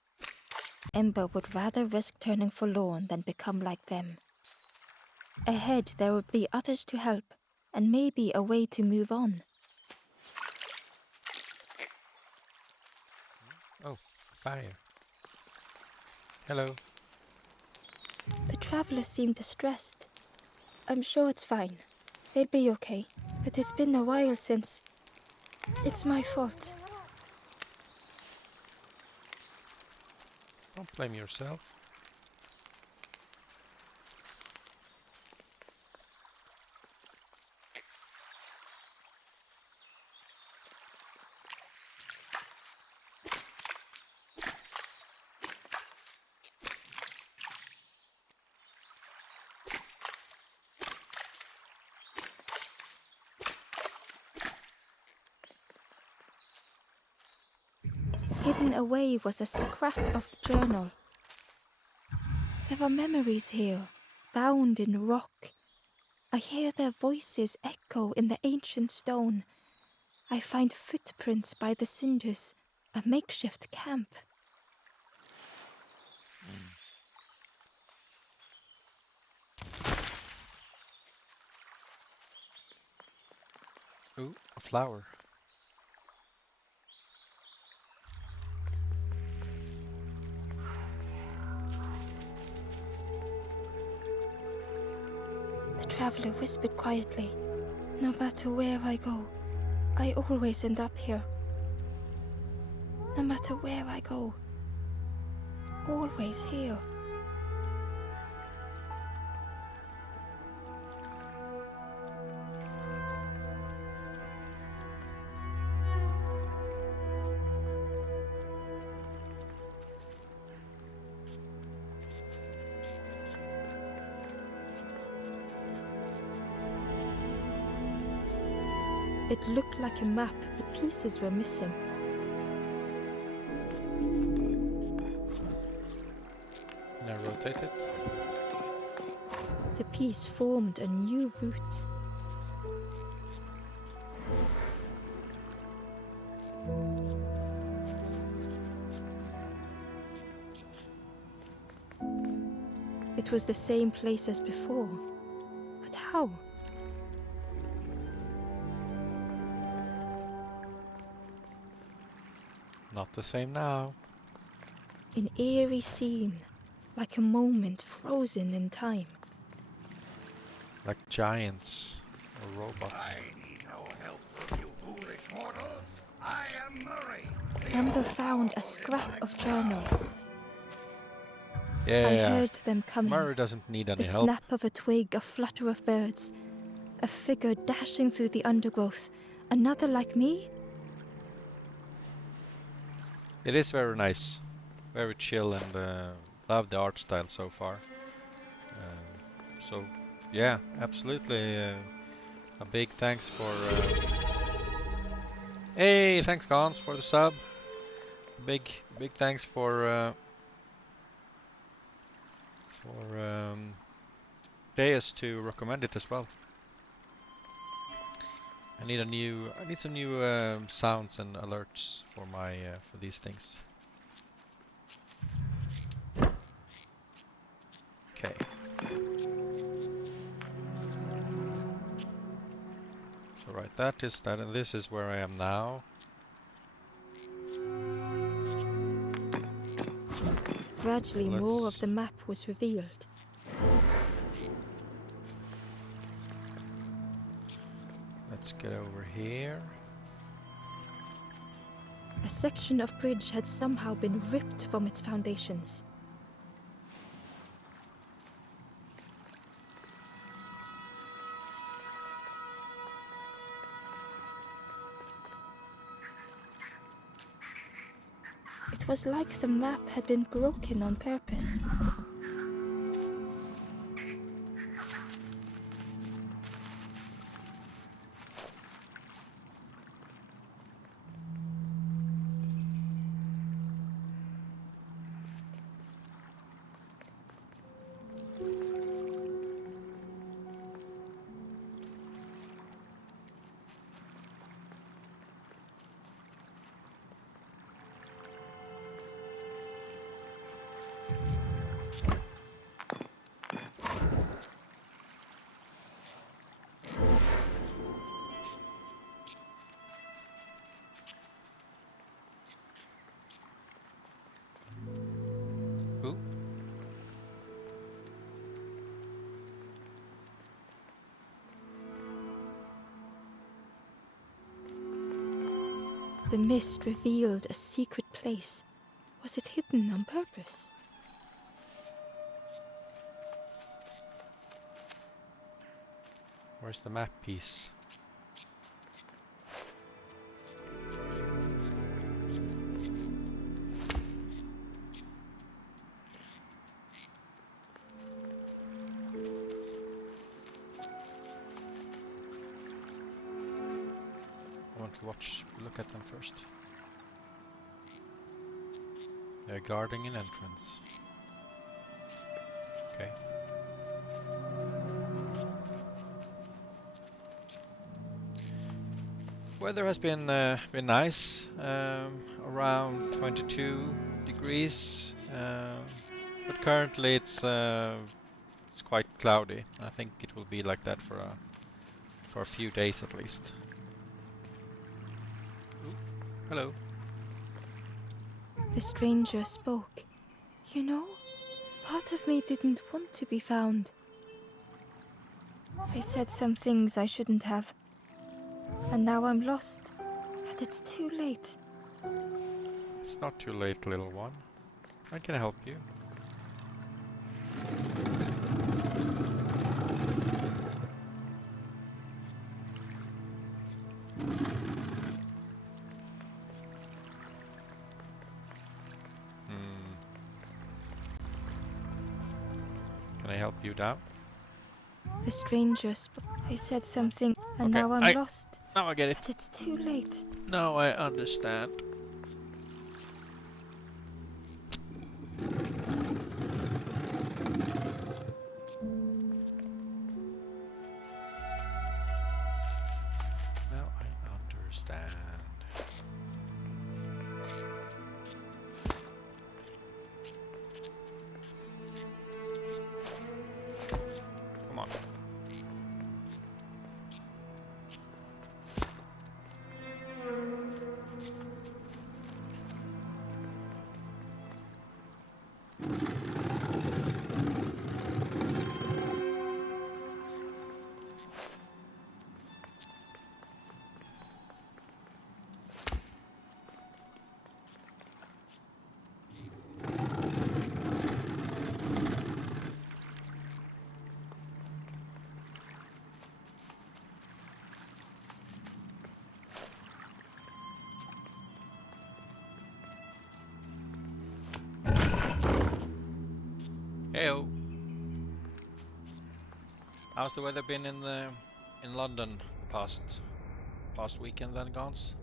Ember would rather risk turning forlorn than become like them. Ahead there would be others to help, and maybe a way to move on. Oh, fire. Hello. The travelers seemed distressed. I'm sure it's fine. They'll be okay. But it's been a while since... It's my fault. Don't blame yourself. Hidden away was a scrap of journal. There are memories here, bound in rock. I hear their voices echo in the ancient stone. I find footprints by the cinders, a makeshift camp. Ooh, a flower. The traveler whispered quietly. No matter where I go, I always end up here. No matter where I go, always here. It looked like a map, but pieces were missing. Can I rotate it? The piece formed a new route. It was the same place as before. But how? Not the same now. An eerie scene, like a moment frozen in time. Like giants or robots. I need no help from you foolish mortals. I am Murray. Amber found a scrap of journal. Yeah, I heard them coming. Murray doesn't need The any help. snap of a twig, a flutter of birds. A figure dashing through the undergrowth. Another like me? It is very nice. Very chill and love the art style so far. So, yeah, absolutely. A big thanks for... Hey, thanks Gons for the sub. Big thanks for Reyes to recommend it as well. I need some new sounds and alerts for my for these things. Okay. So right, that is that, and this is where I am now. Gradually, more of the map was revealed. Let's get over here. A section of bridge had somehow been ripped from its foundations. It was like the map had been broken on purpose. The mist revealed a secret place. Was it hidden on purpose? Where's the map piece? I want to look at them first. They're guarding an entrance. Okay. Weather has been nice, around 22 degrees, but currently it's quite cloudy. I think it will be like that for a few days at least. Ooh, hello. The stranger spoke. You know, part of me didn't want to be found. They said some things I shouldn't have. And now I'm lost. And it's too late. It's not too late, little one. I can help you. Can I help you now? The stranger spoke. I said something, and Okay, now I'm lost. Now I get it. And it's too late. Now I understand. Now I understand. Come on. Heyo. How's the weather been in London past weekend then, Gons?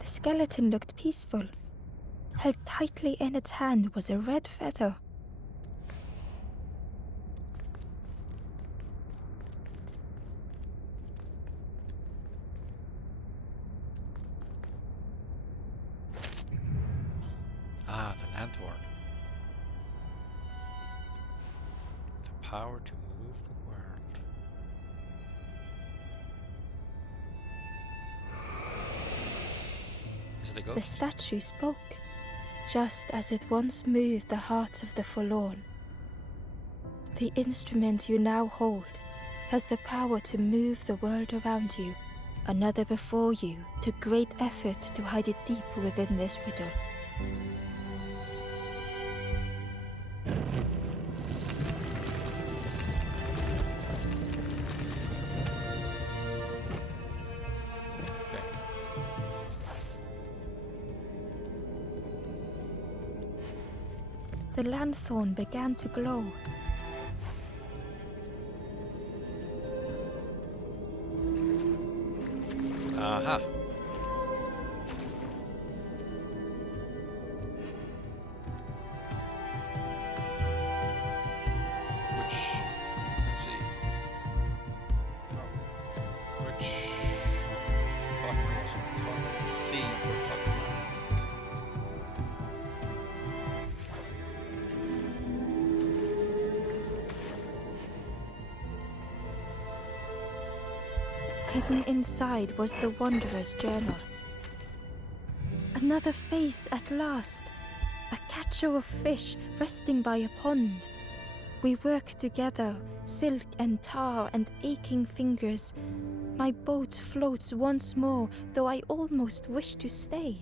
The skeleton looked peaceful. Held tightly in its hand was a red feather. Ah, the lanthorn. The power to move the world. Is it a The ghost? statue spoke, just as it once moved the hearts of the forlorn. The instrument you now hold has the power to move the world around you, another before you took great effort to hide it deep within this riddle. Okay. The lanthorn began to glow. Aha. Which, let's see. Oh. Which button was it? Button C we're talking about. Hidden inside was the Wanderer's journal. Another face at last. A catcher of fish resting by a pond. We work together, silk and tar and aching fingers. My boat floats once more, though I almost wish to stay.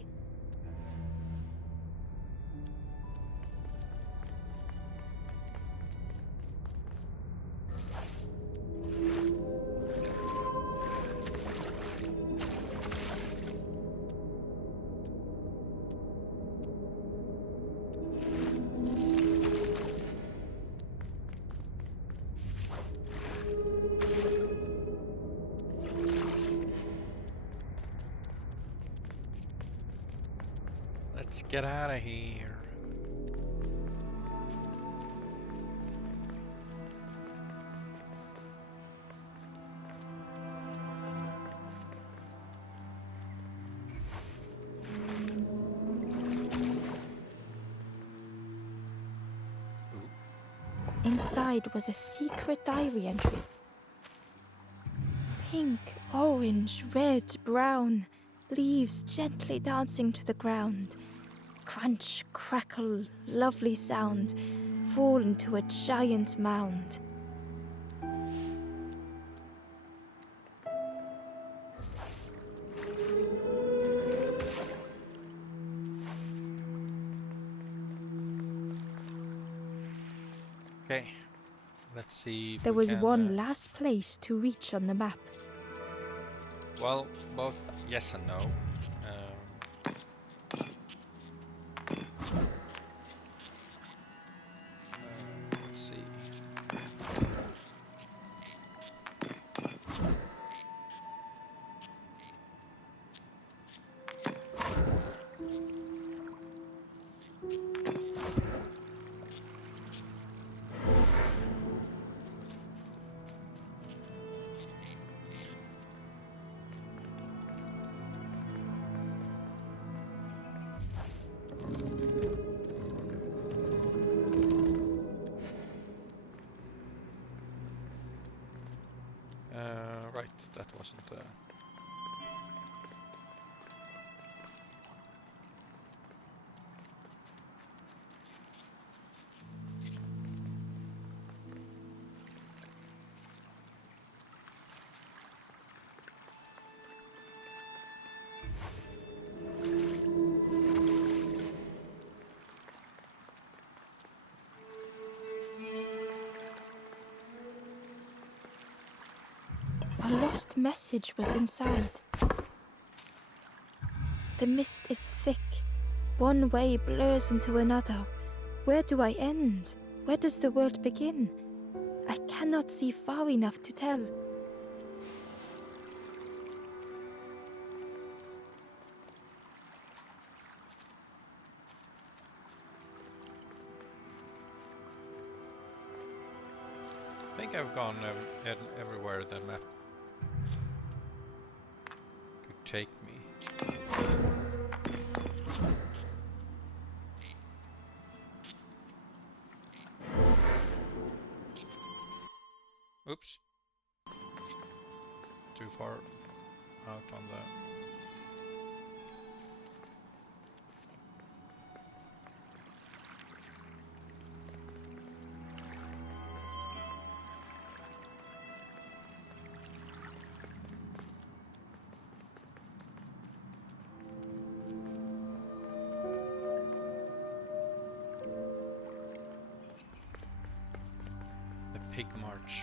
Let's get out of here. Inside was a secret diary entry. Pink, orange, red, brown, leaves gently dancing to the ground. Crunch, crackle, lovely sound, fall into a giant mound. Okay, let's see if There we was can, one last place to reach on the map. well, both yes and no. Let's see. Right, that wasn't. A lost message was inside. The mist is thick. One way blurs into another. Where do I end? Where does the world begin? I cannot see far enough to tell. I think I've gone everywhere the map could take me. Oops. Too far out on the... the Pig Marsh.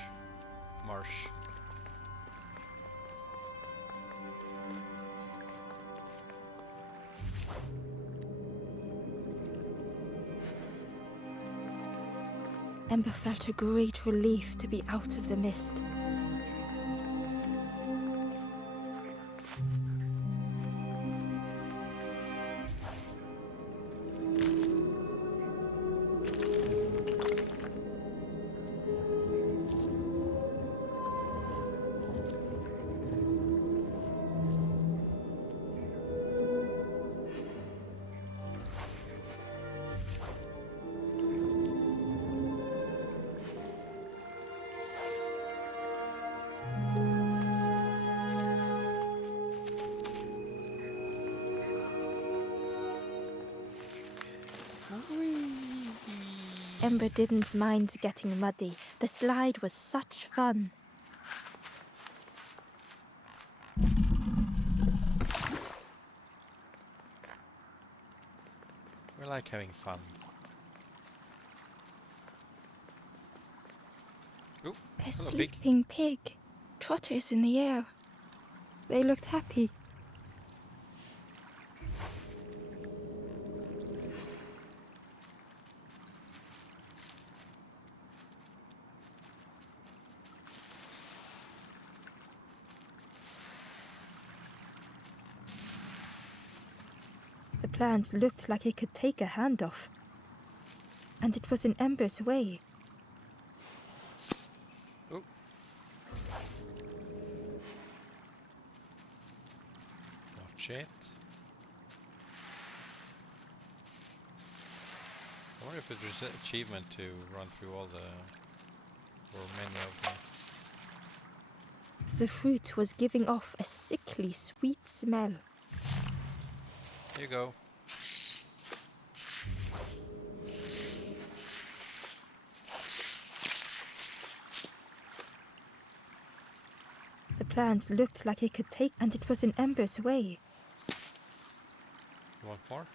Ember felt a great relief to be out of the mist. Ember didn't mind getting muddy. The slide was such fun. We like having fun. Ooh, A hello pig. sleeping pig. Trotters in the air. They looked happy. The plant looked like it could take a hand off. And it was in Ember's way. Ooh. Watch it. I wonder if there's an achievement to run through all the, or many of them. The fruit was giving off a sickly sweet smell. Here you go. The plant looked like it could take, and it was in Ember's way. You want more?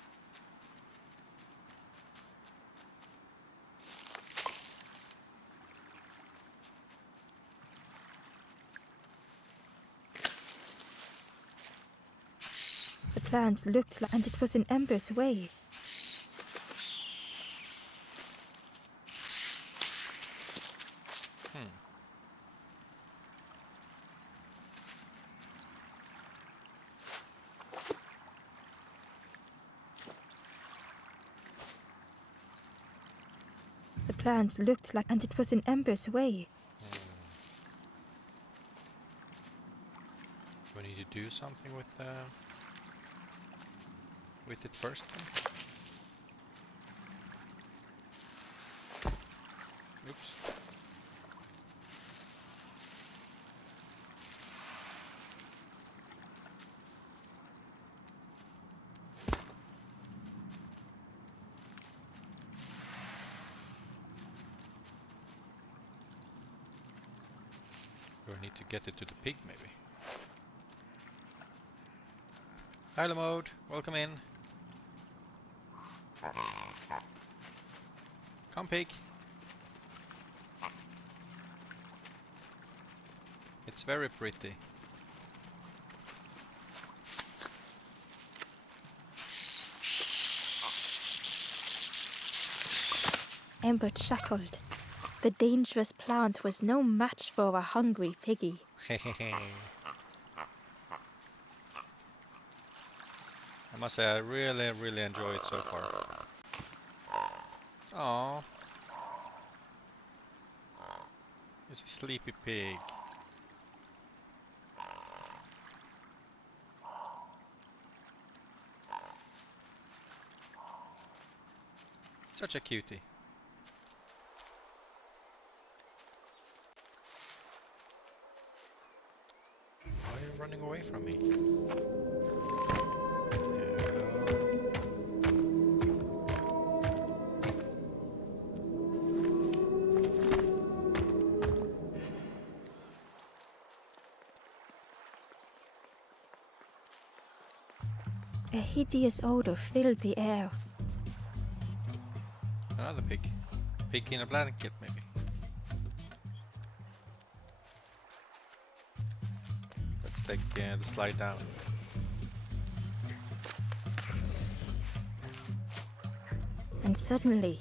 The plant looked like, and it was in Ember's way. The plant looked like, and it was in Ember's way. Do I need to do something with it first then? Oops. Do I need to get it to the pig maybe? Hi Lamode, welcome in. Come pig. It's very pretty. Ember chuckled. The dangerous plant was no match for a hungry piggy. I must say I really enjoy it so far. Aww. It's a sleepy pig. Such a cutie. Why are you running away from me? There we go. A hideous odor filled the air. Another pig. Pig in a blanket, maybe. Let's take the slide down. And suddenly,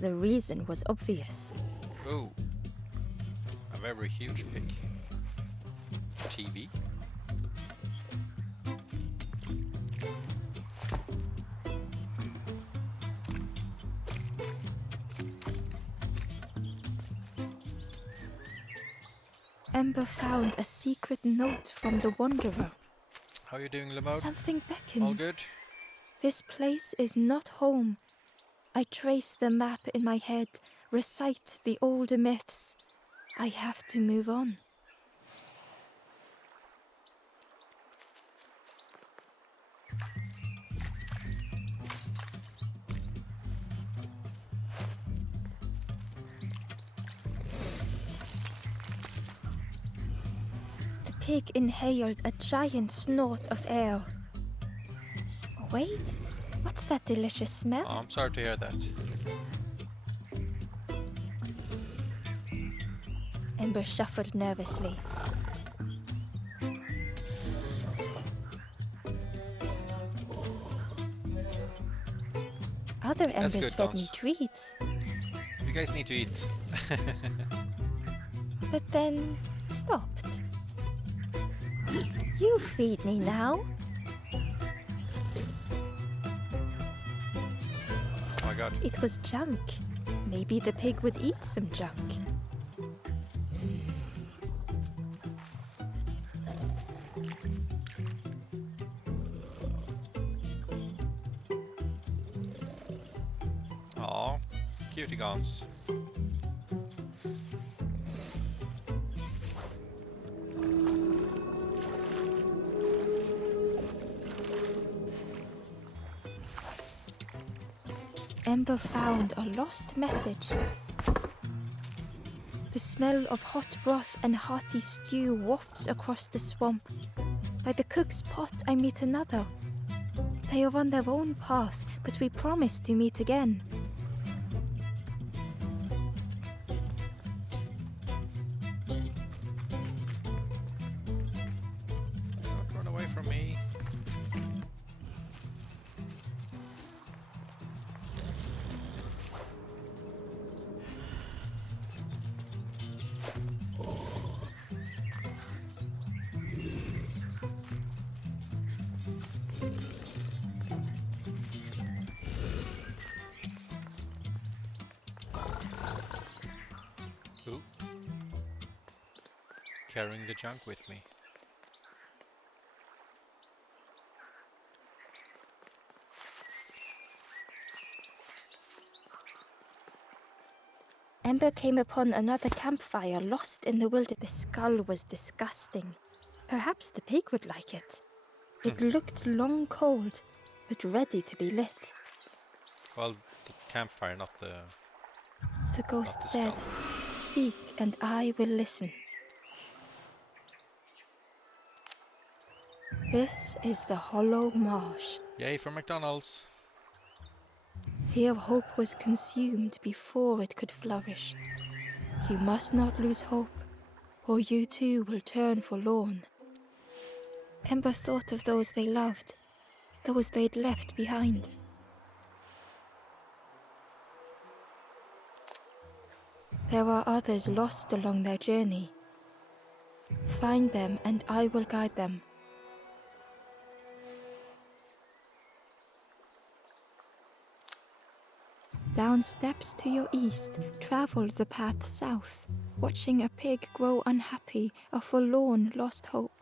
the reason was obvious. Oh, a very huge pig. TV. Ember found a secret note from the Wanderer. How are you doing, Lamode? Something beckons. All good? This place is not home. I trace the map in my head, recite the older myths. I have to move on. pig inhaled a giant snort of air. Wait, what's that delicious smell? Oh, I'm sorry to hear that. Ember shuffled nervously. Other embers good, fed me Dons. treats, You guys need to eat. but then stopped. You feed me now. Oh my god. It was junk. Maybe the pig would eat some junk. Aw, cutie gons. Ember found a lost message. The smell of hot broth and hearty stew wafts across the swamp. By the cook's pot I meet another. They are on their own path, but we promise to meet again. Don't run away from me. Ooh. Carrying the junk with me. Ember came upon another campfire lost in the wilderness. The skull was disgusting. Perhaps the pig would like it. It looked long cold, but ready to be lit. Well, the campfire, not the... The ghost Not the said, skull. "Speak and I will listen." This is the Hollow Marsh. Yay for McDonald's! Here hope was consumed before it could flourish. You must not lose hope, or you too will turn forlorn. Ember thought of those they loved, those they'd left behind. There are others lost along their journey. Find them and I will guide them. Down steps to your east, travel the path south, watching a pig grow unhappy, a forlorn lost hope.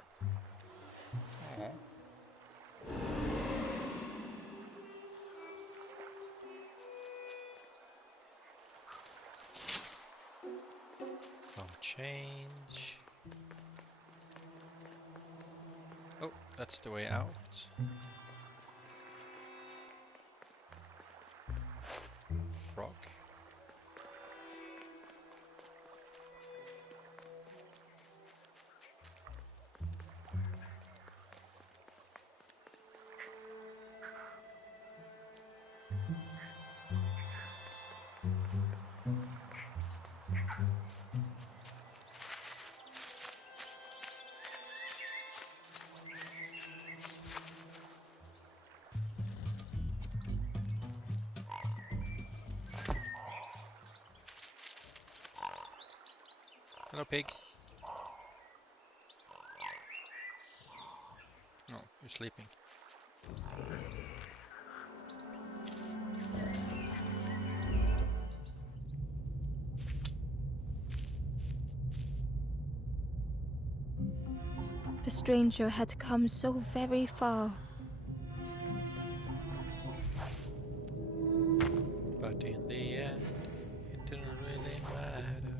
Some change. Oh, that's the way out. Frog. Hello, pig. No, you're sleeping. The stranger had come so very far. But in the end, it didn't really matter.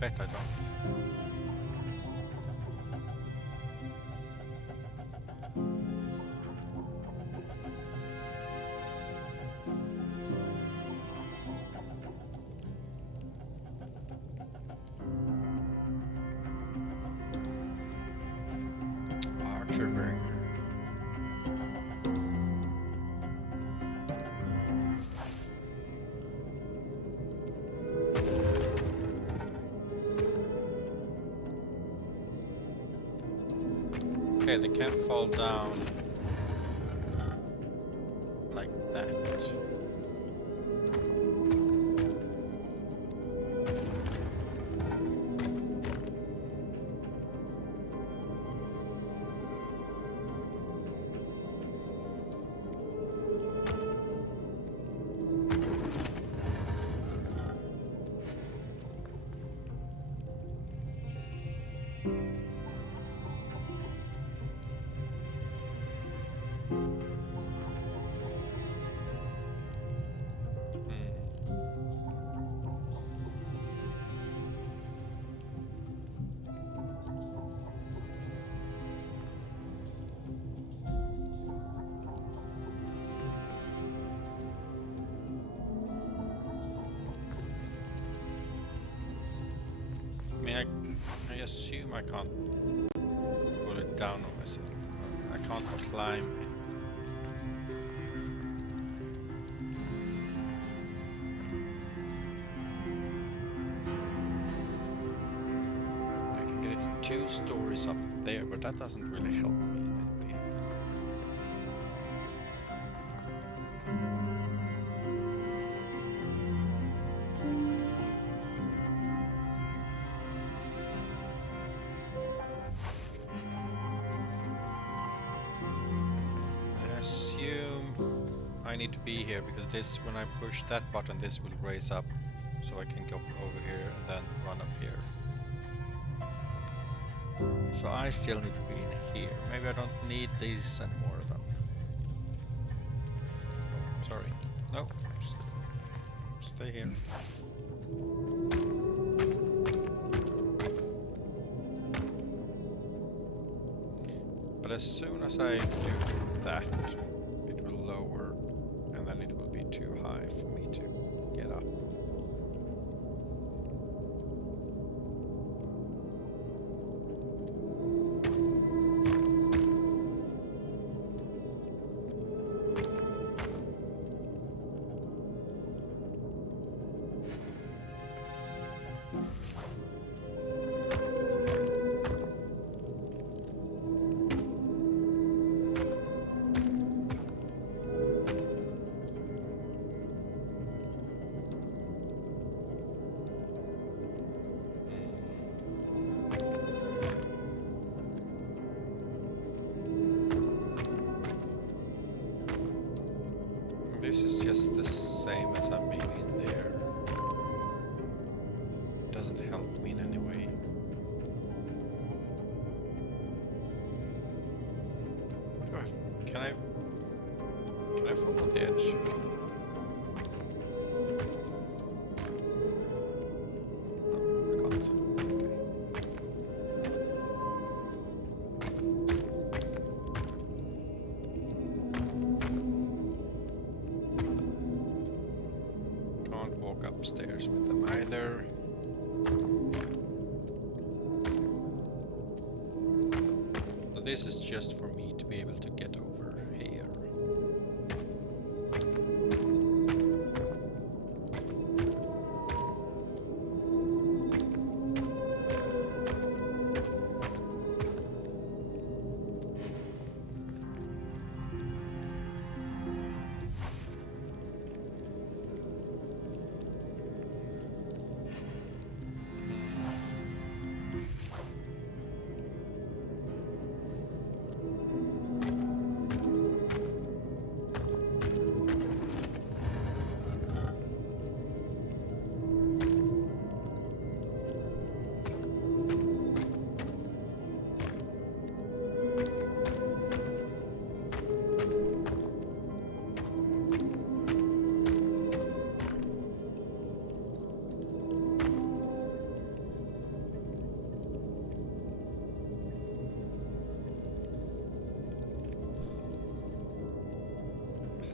bet I don't. Archerberg. Okay, they can't fall down like that. I mean, I assume I can't pull it down on myself. I can't climb it. I can get it 2 stories up there, but that doesn't really help me in any way. I assume I need to be here because this, when I push that button, this will raise up, so I can go over here and then run up here. So I still need to be in here. Maybe I don't need these anymore then. Sorry. No. Stay here. But as soon as I do that, it will lower, and then it will be too high for me to get up. This is just the same as I've been in there. Doesn't help me in any way. Oh, can I fall on the edge? No, I can't. Okay. Can't walk upstairs with them either. So this is just for me to be able to get over here.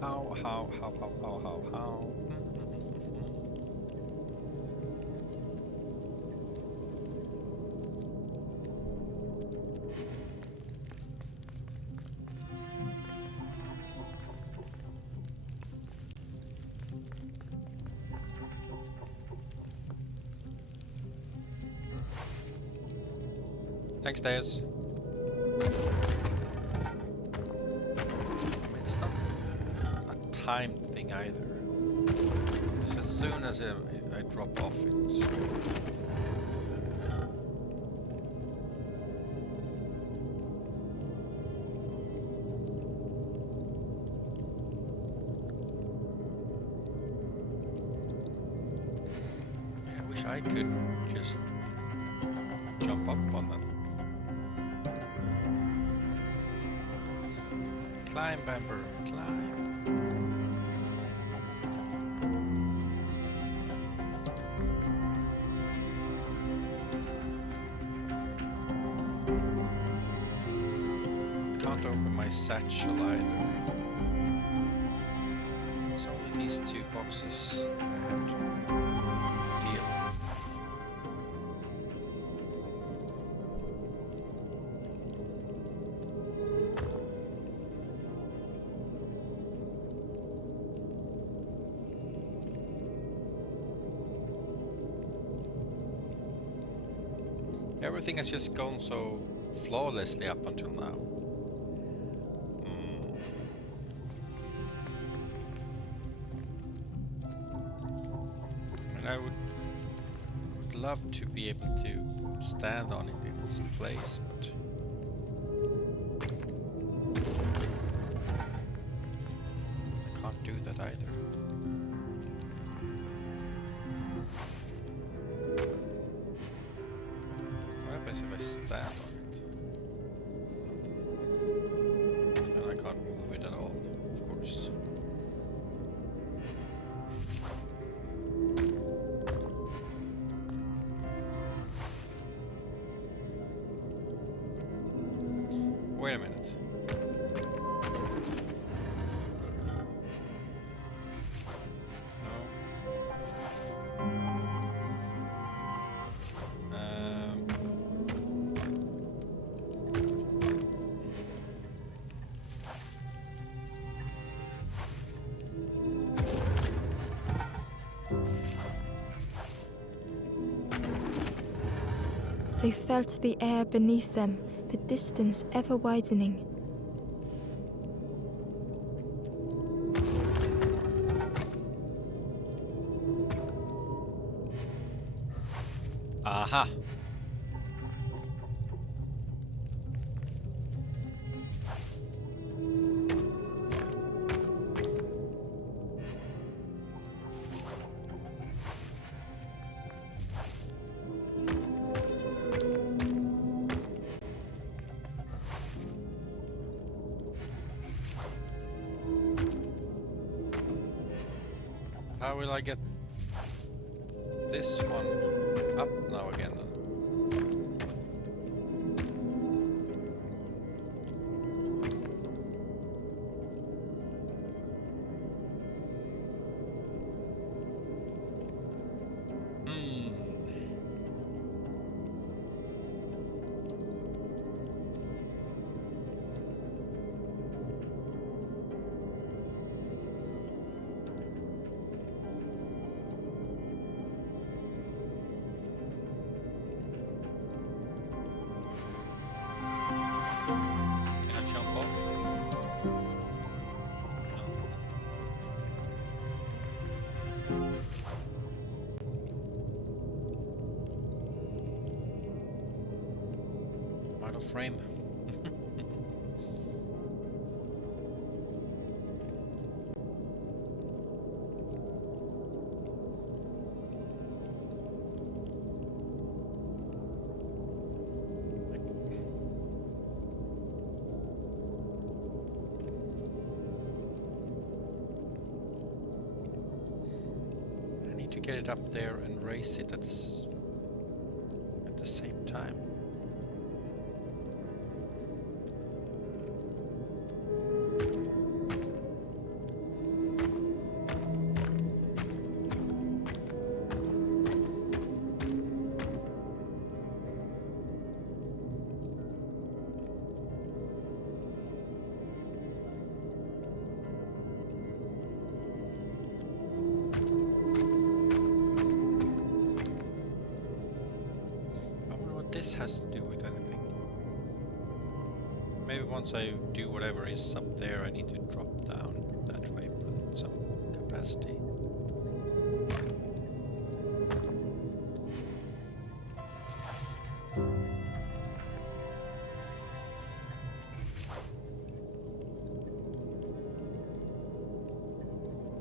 How? Thanks, Deus. I mean, it's not a timed thing either. Because as soon as I drop off, it's... I wish I could just jump up on that. Climb, Bamber, climb. Can't open my satchel either. It's only these two boxes that I have to deal with. Everything has just gone so flawlessly up until now. And I would love to be able to stand on it in its place, but I can't do that either. What happens if I stand on it? And I can't move it at all, of course. Wait a minute. They felt the air beneath them, the distance ever widening. Aha! How will I get this one up now again then? Can I jump off? No. Out of frame. To get it up there and raise it at the same time. Maybe once I do whatever is up there, I need to drop down that way, put some capacity.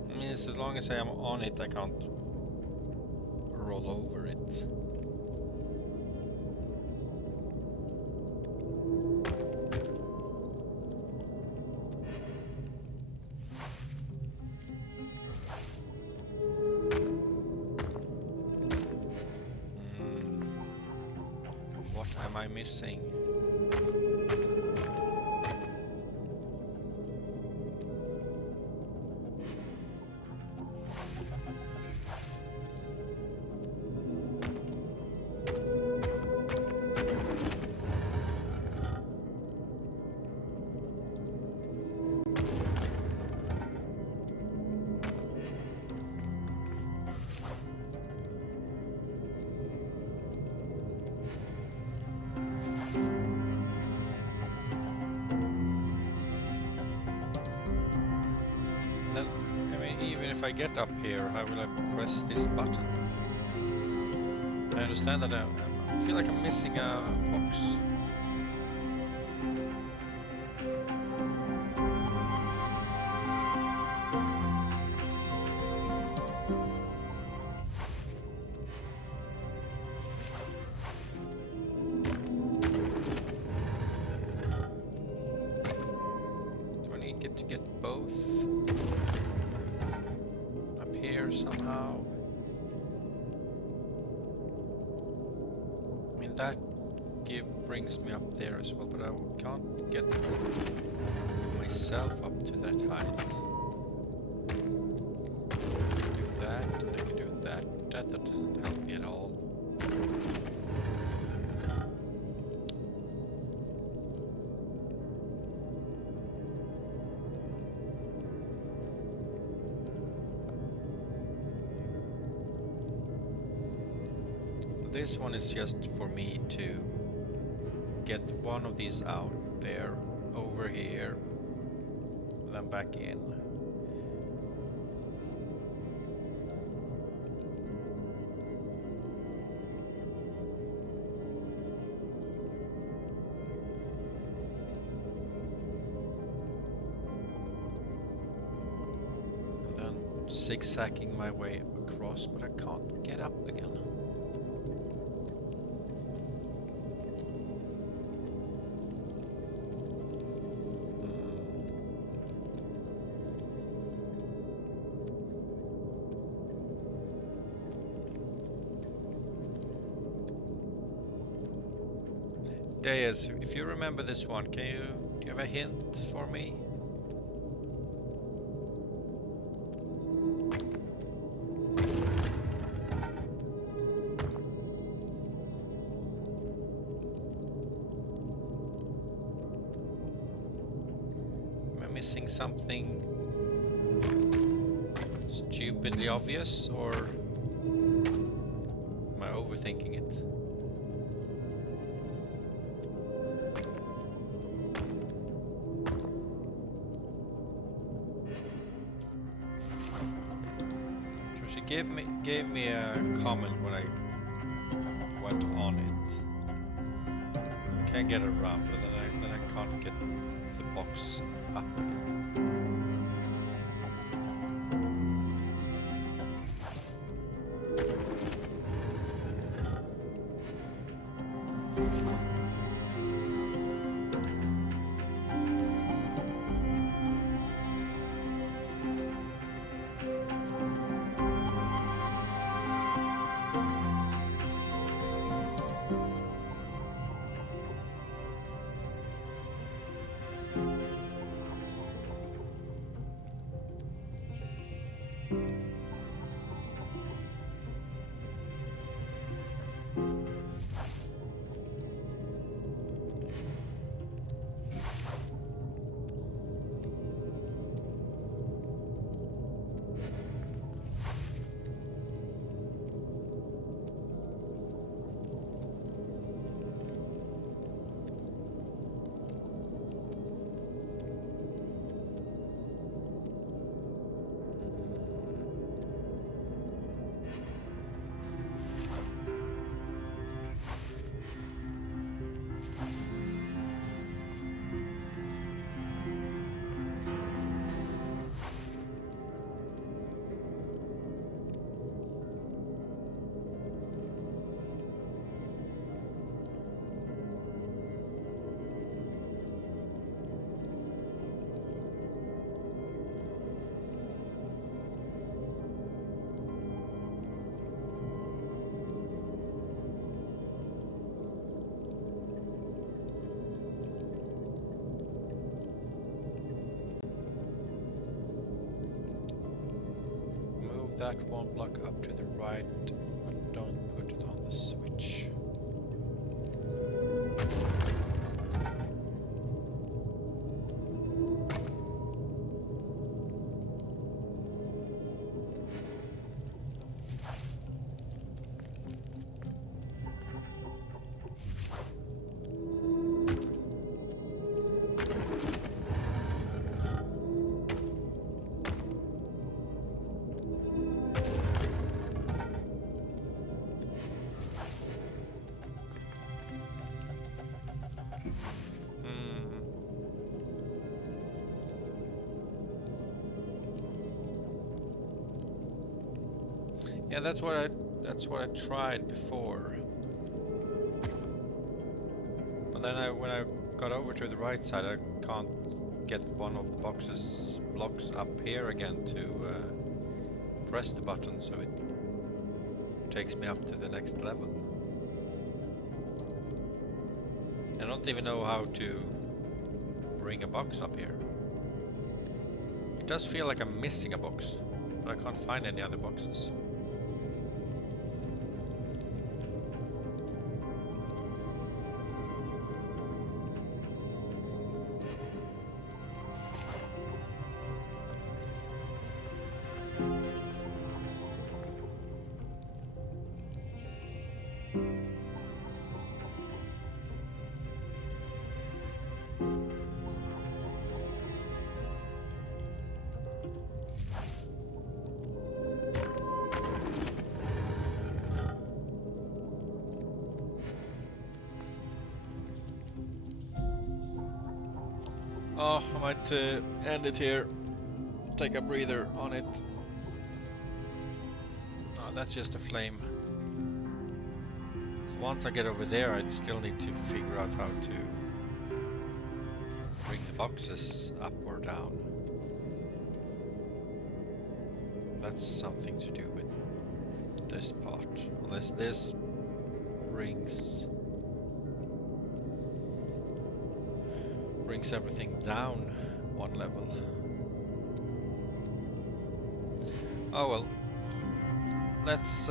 I mean, as long as I am on it, I can't roll over it. What am I missing? Then, I mean, even if I get up here, how will I press this button? I understand that I feel like I'm missing a box. Do I need to get both up here somehow? I mean, that brings me up there as well, but I can't get myself up to that height. Do that, and I can do that. That doesn't help me at all. So this one is just for me to get one of these out there, over here, then back in. And then zigzagging my way across, but I can't get up again. Deus, if you remember this one, do you have a hint for me? Am I missing something stupidly obvious, or am I overthinking it? Gave me a comment when I went on it. Can get around, but then I can't get the box up again. that one block up to the right, but don't put it on the switch. Yeah, that's what I tried before. But then when I got over to the right side, I can't get one of the blocks up here again to press the button, so it takes me up to the next level. I don't even know how to bring a box up here. It does feel like I'm missing a box, but I can't find any other boxes. Oh, I might end it here. Take a breather on it. Oh, that's just a flame. So once I get over there, I still need to figure out how to bring the boxes up or down. That's something to do with this part. Unless this brings everything down one level. Oh well. Let's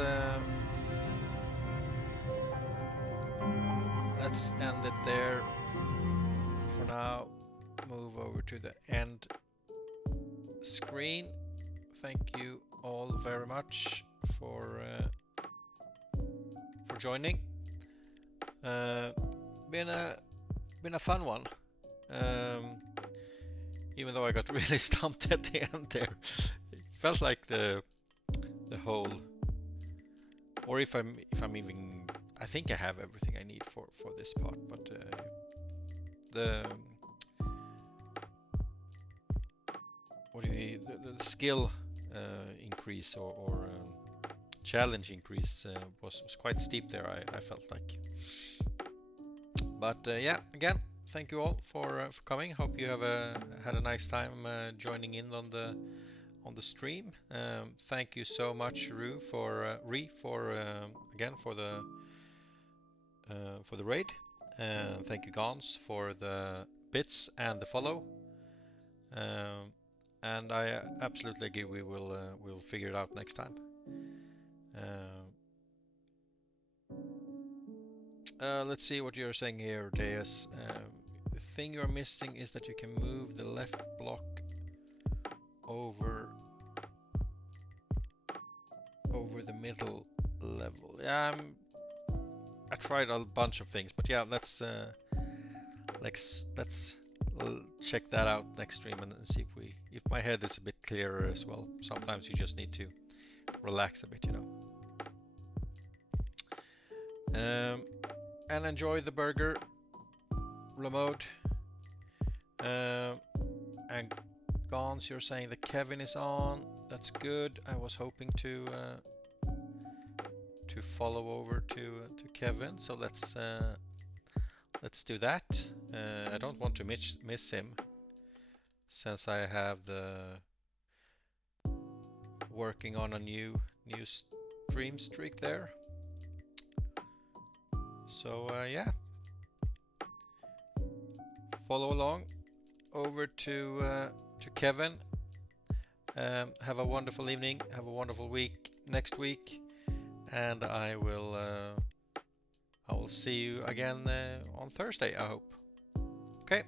end it there for now. Move over to the end screen. Thank you all very much for joining. Been a fun one. Even though I got really stumped at the end there. It felt like the whole, or if I'm even, I think I have everything I need for this part, but the the skill increase or challenge increase was quite steep there, I felt like. But yeah, again, thank you all for coming. Hope you have had a nice time joining in on the stream. Thank you so much, Ree, for again for the raid. Thank you, Gons, for the bits and the follow. And I absolutely agree. We'll figure it out next time. Let's see what you're saying here, Deus. The thing you're missing is that you can move the left block over the middle level. Yeah, I tried a bunch of things, but yeah, let's check that out next stream and see if my head is a bit clearer as well. Sometimes you just need to relax a bit, you know. And enjoy the burger, Lamode. And Gons, you're saying that Kevin is on. That's good. I was hoping to follow over to Kevin, so let's do that. I don't want to miss him, since I have the working on a new stream streak there. So yeah, follow along over to Kevin, Have a wonderful evening. Have a wonderful week next week, and I will see you again on Thursday, I hope. Okay.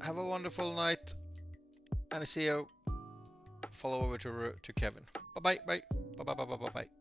Have a wonderful night, and see you. Follow over to Kevin. Bye bye bye bye bye bye bye bye bye.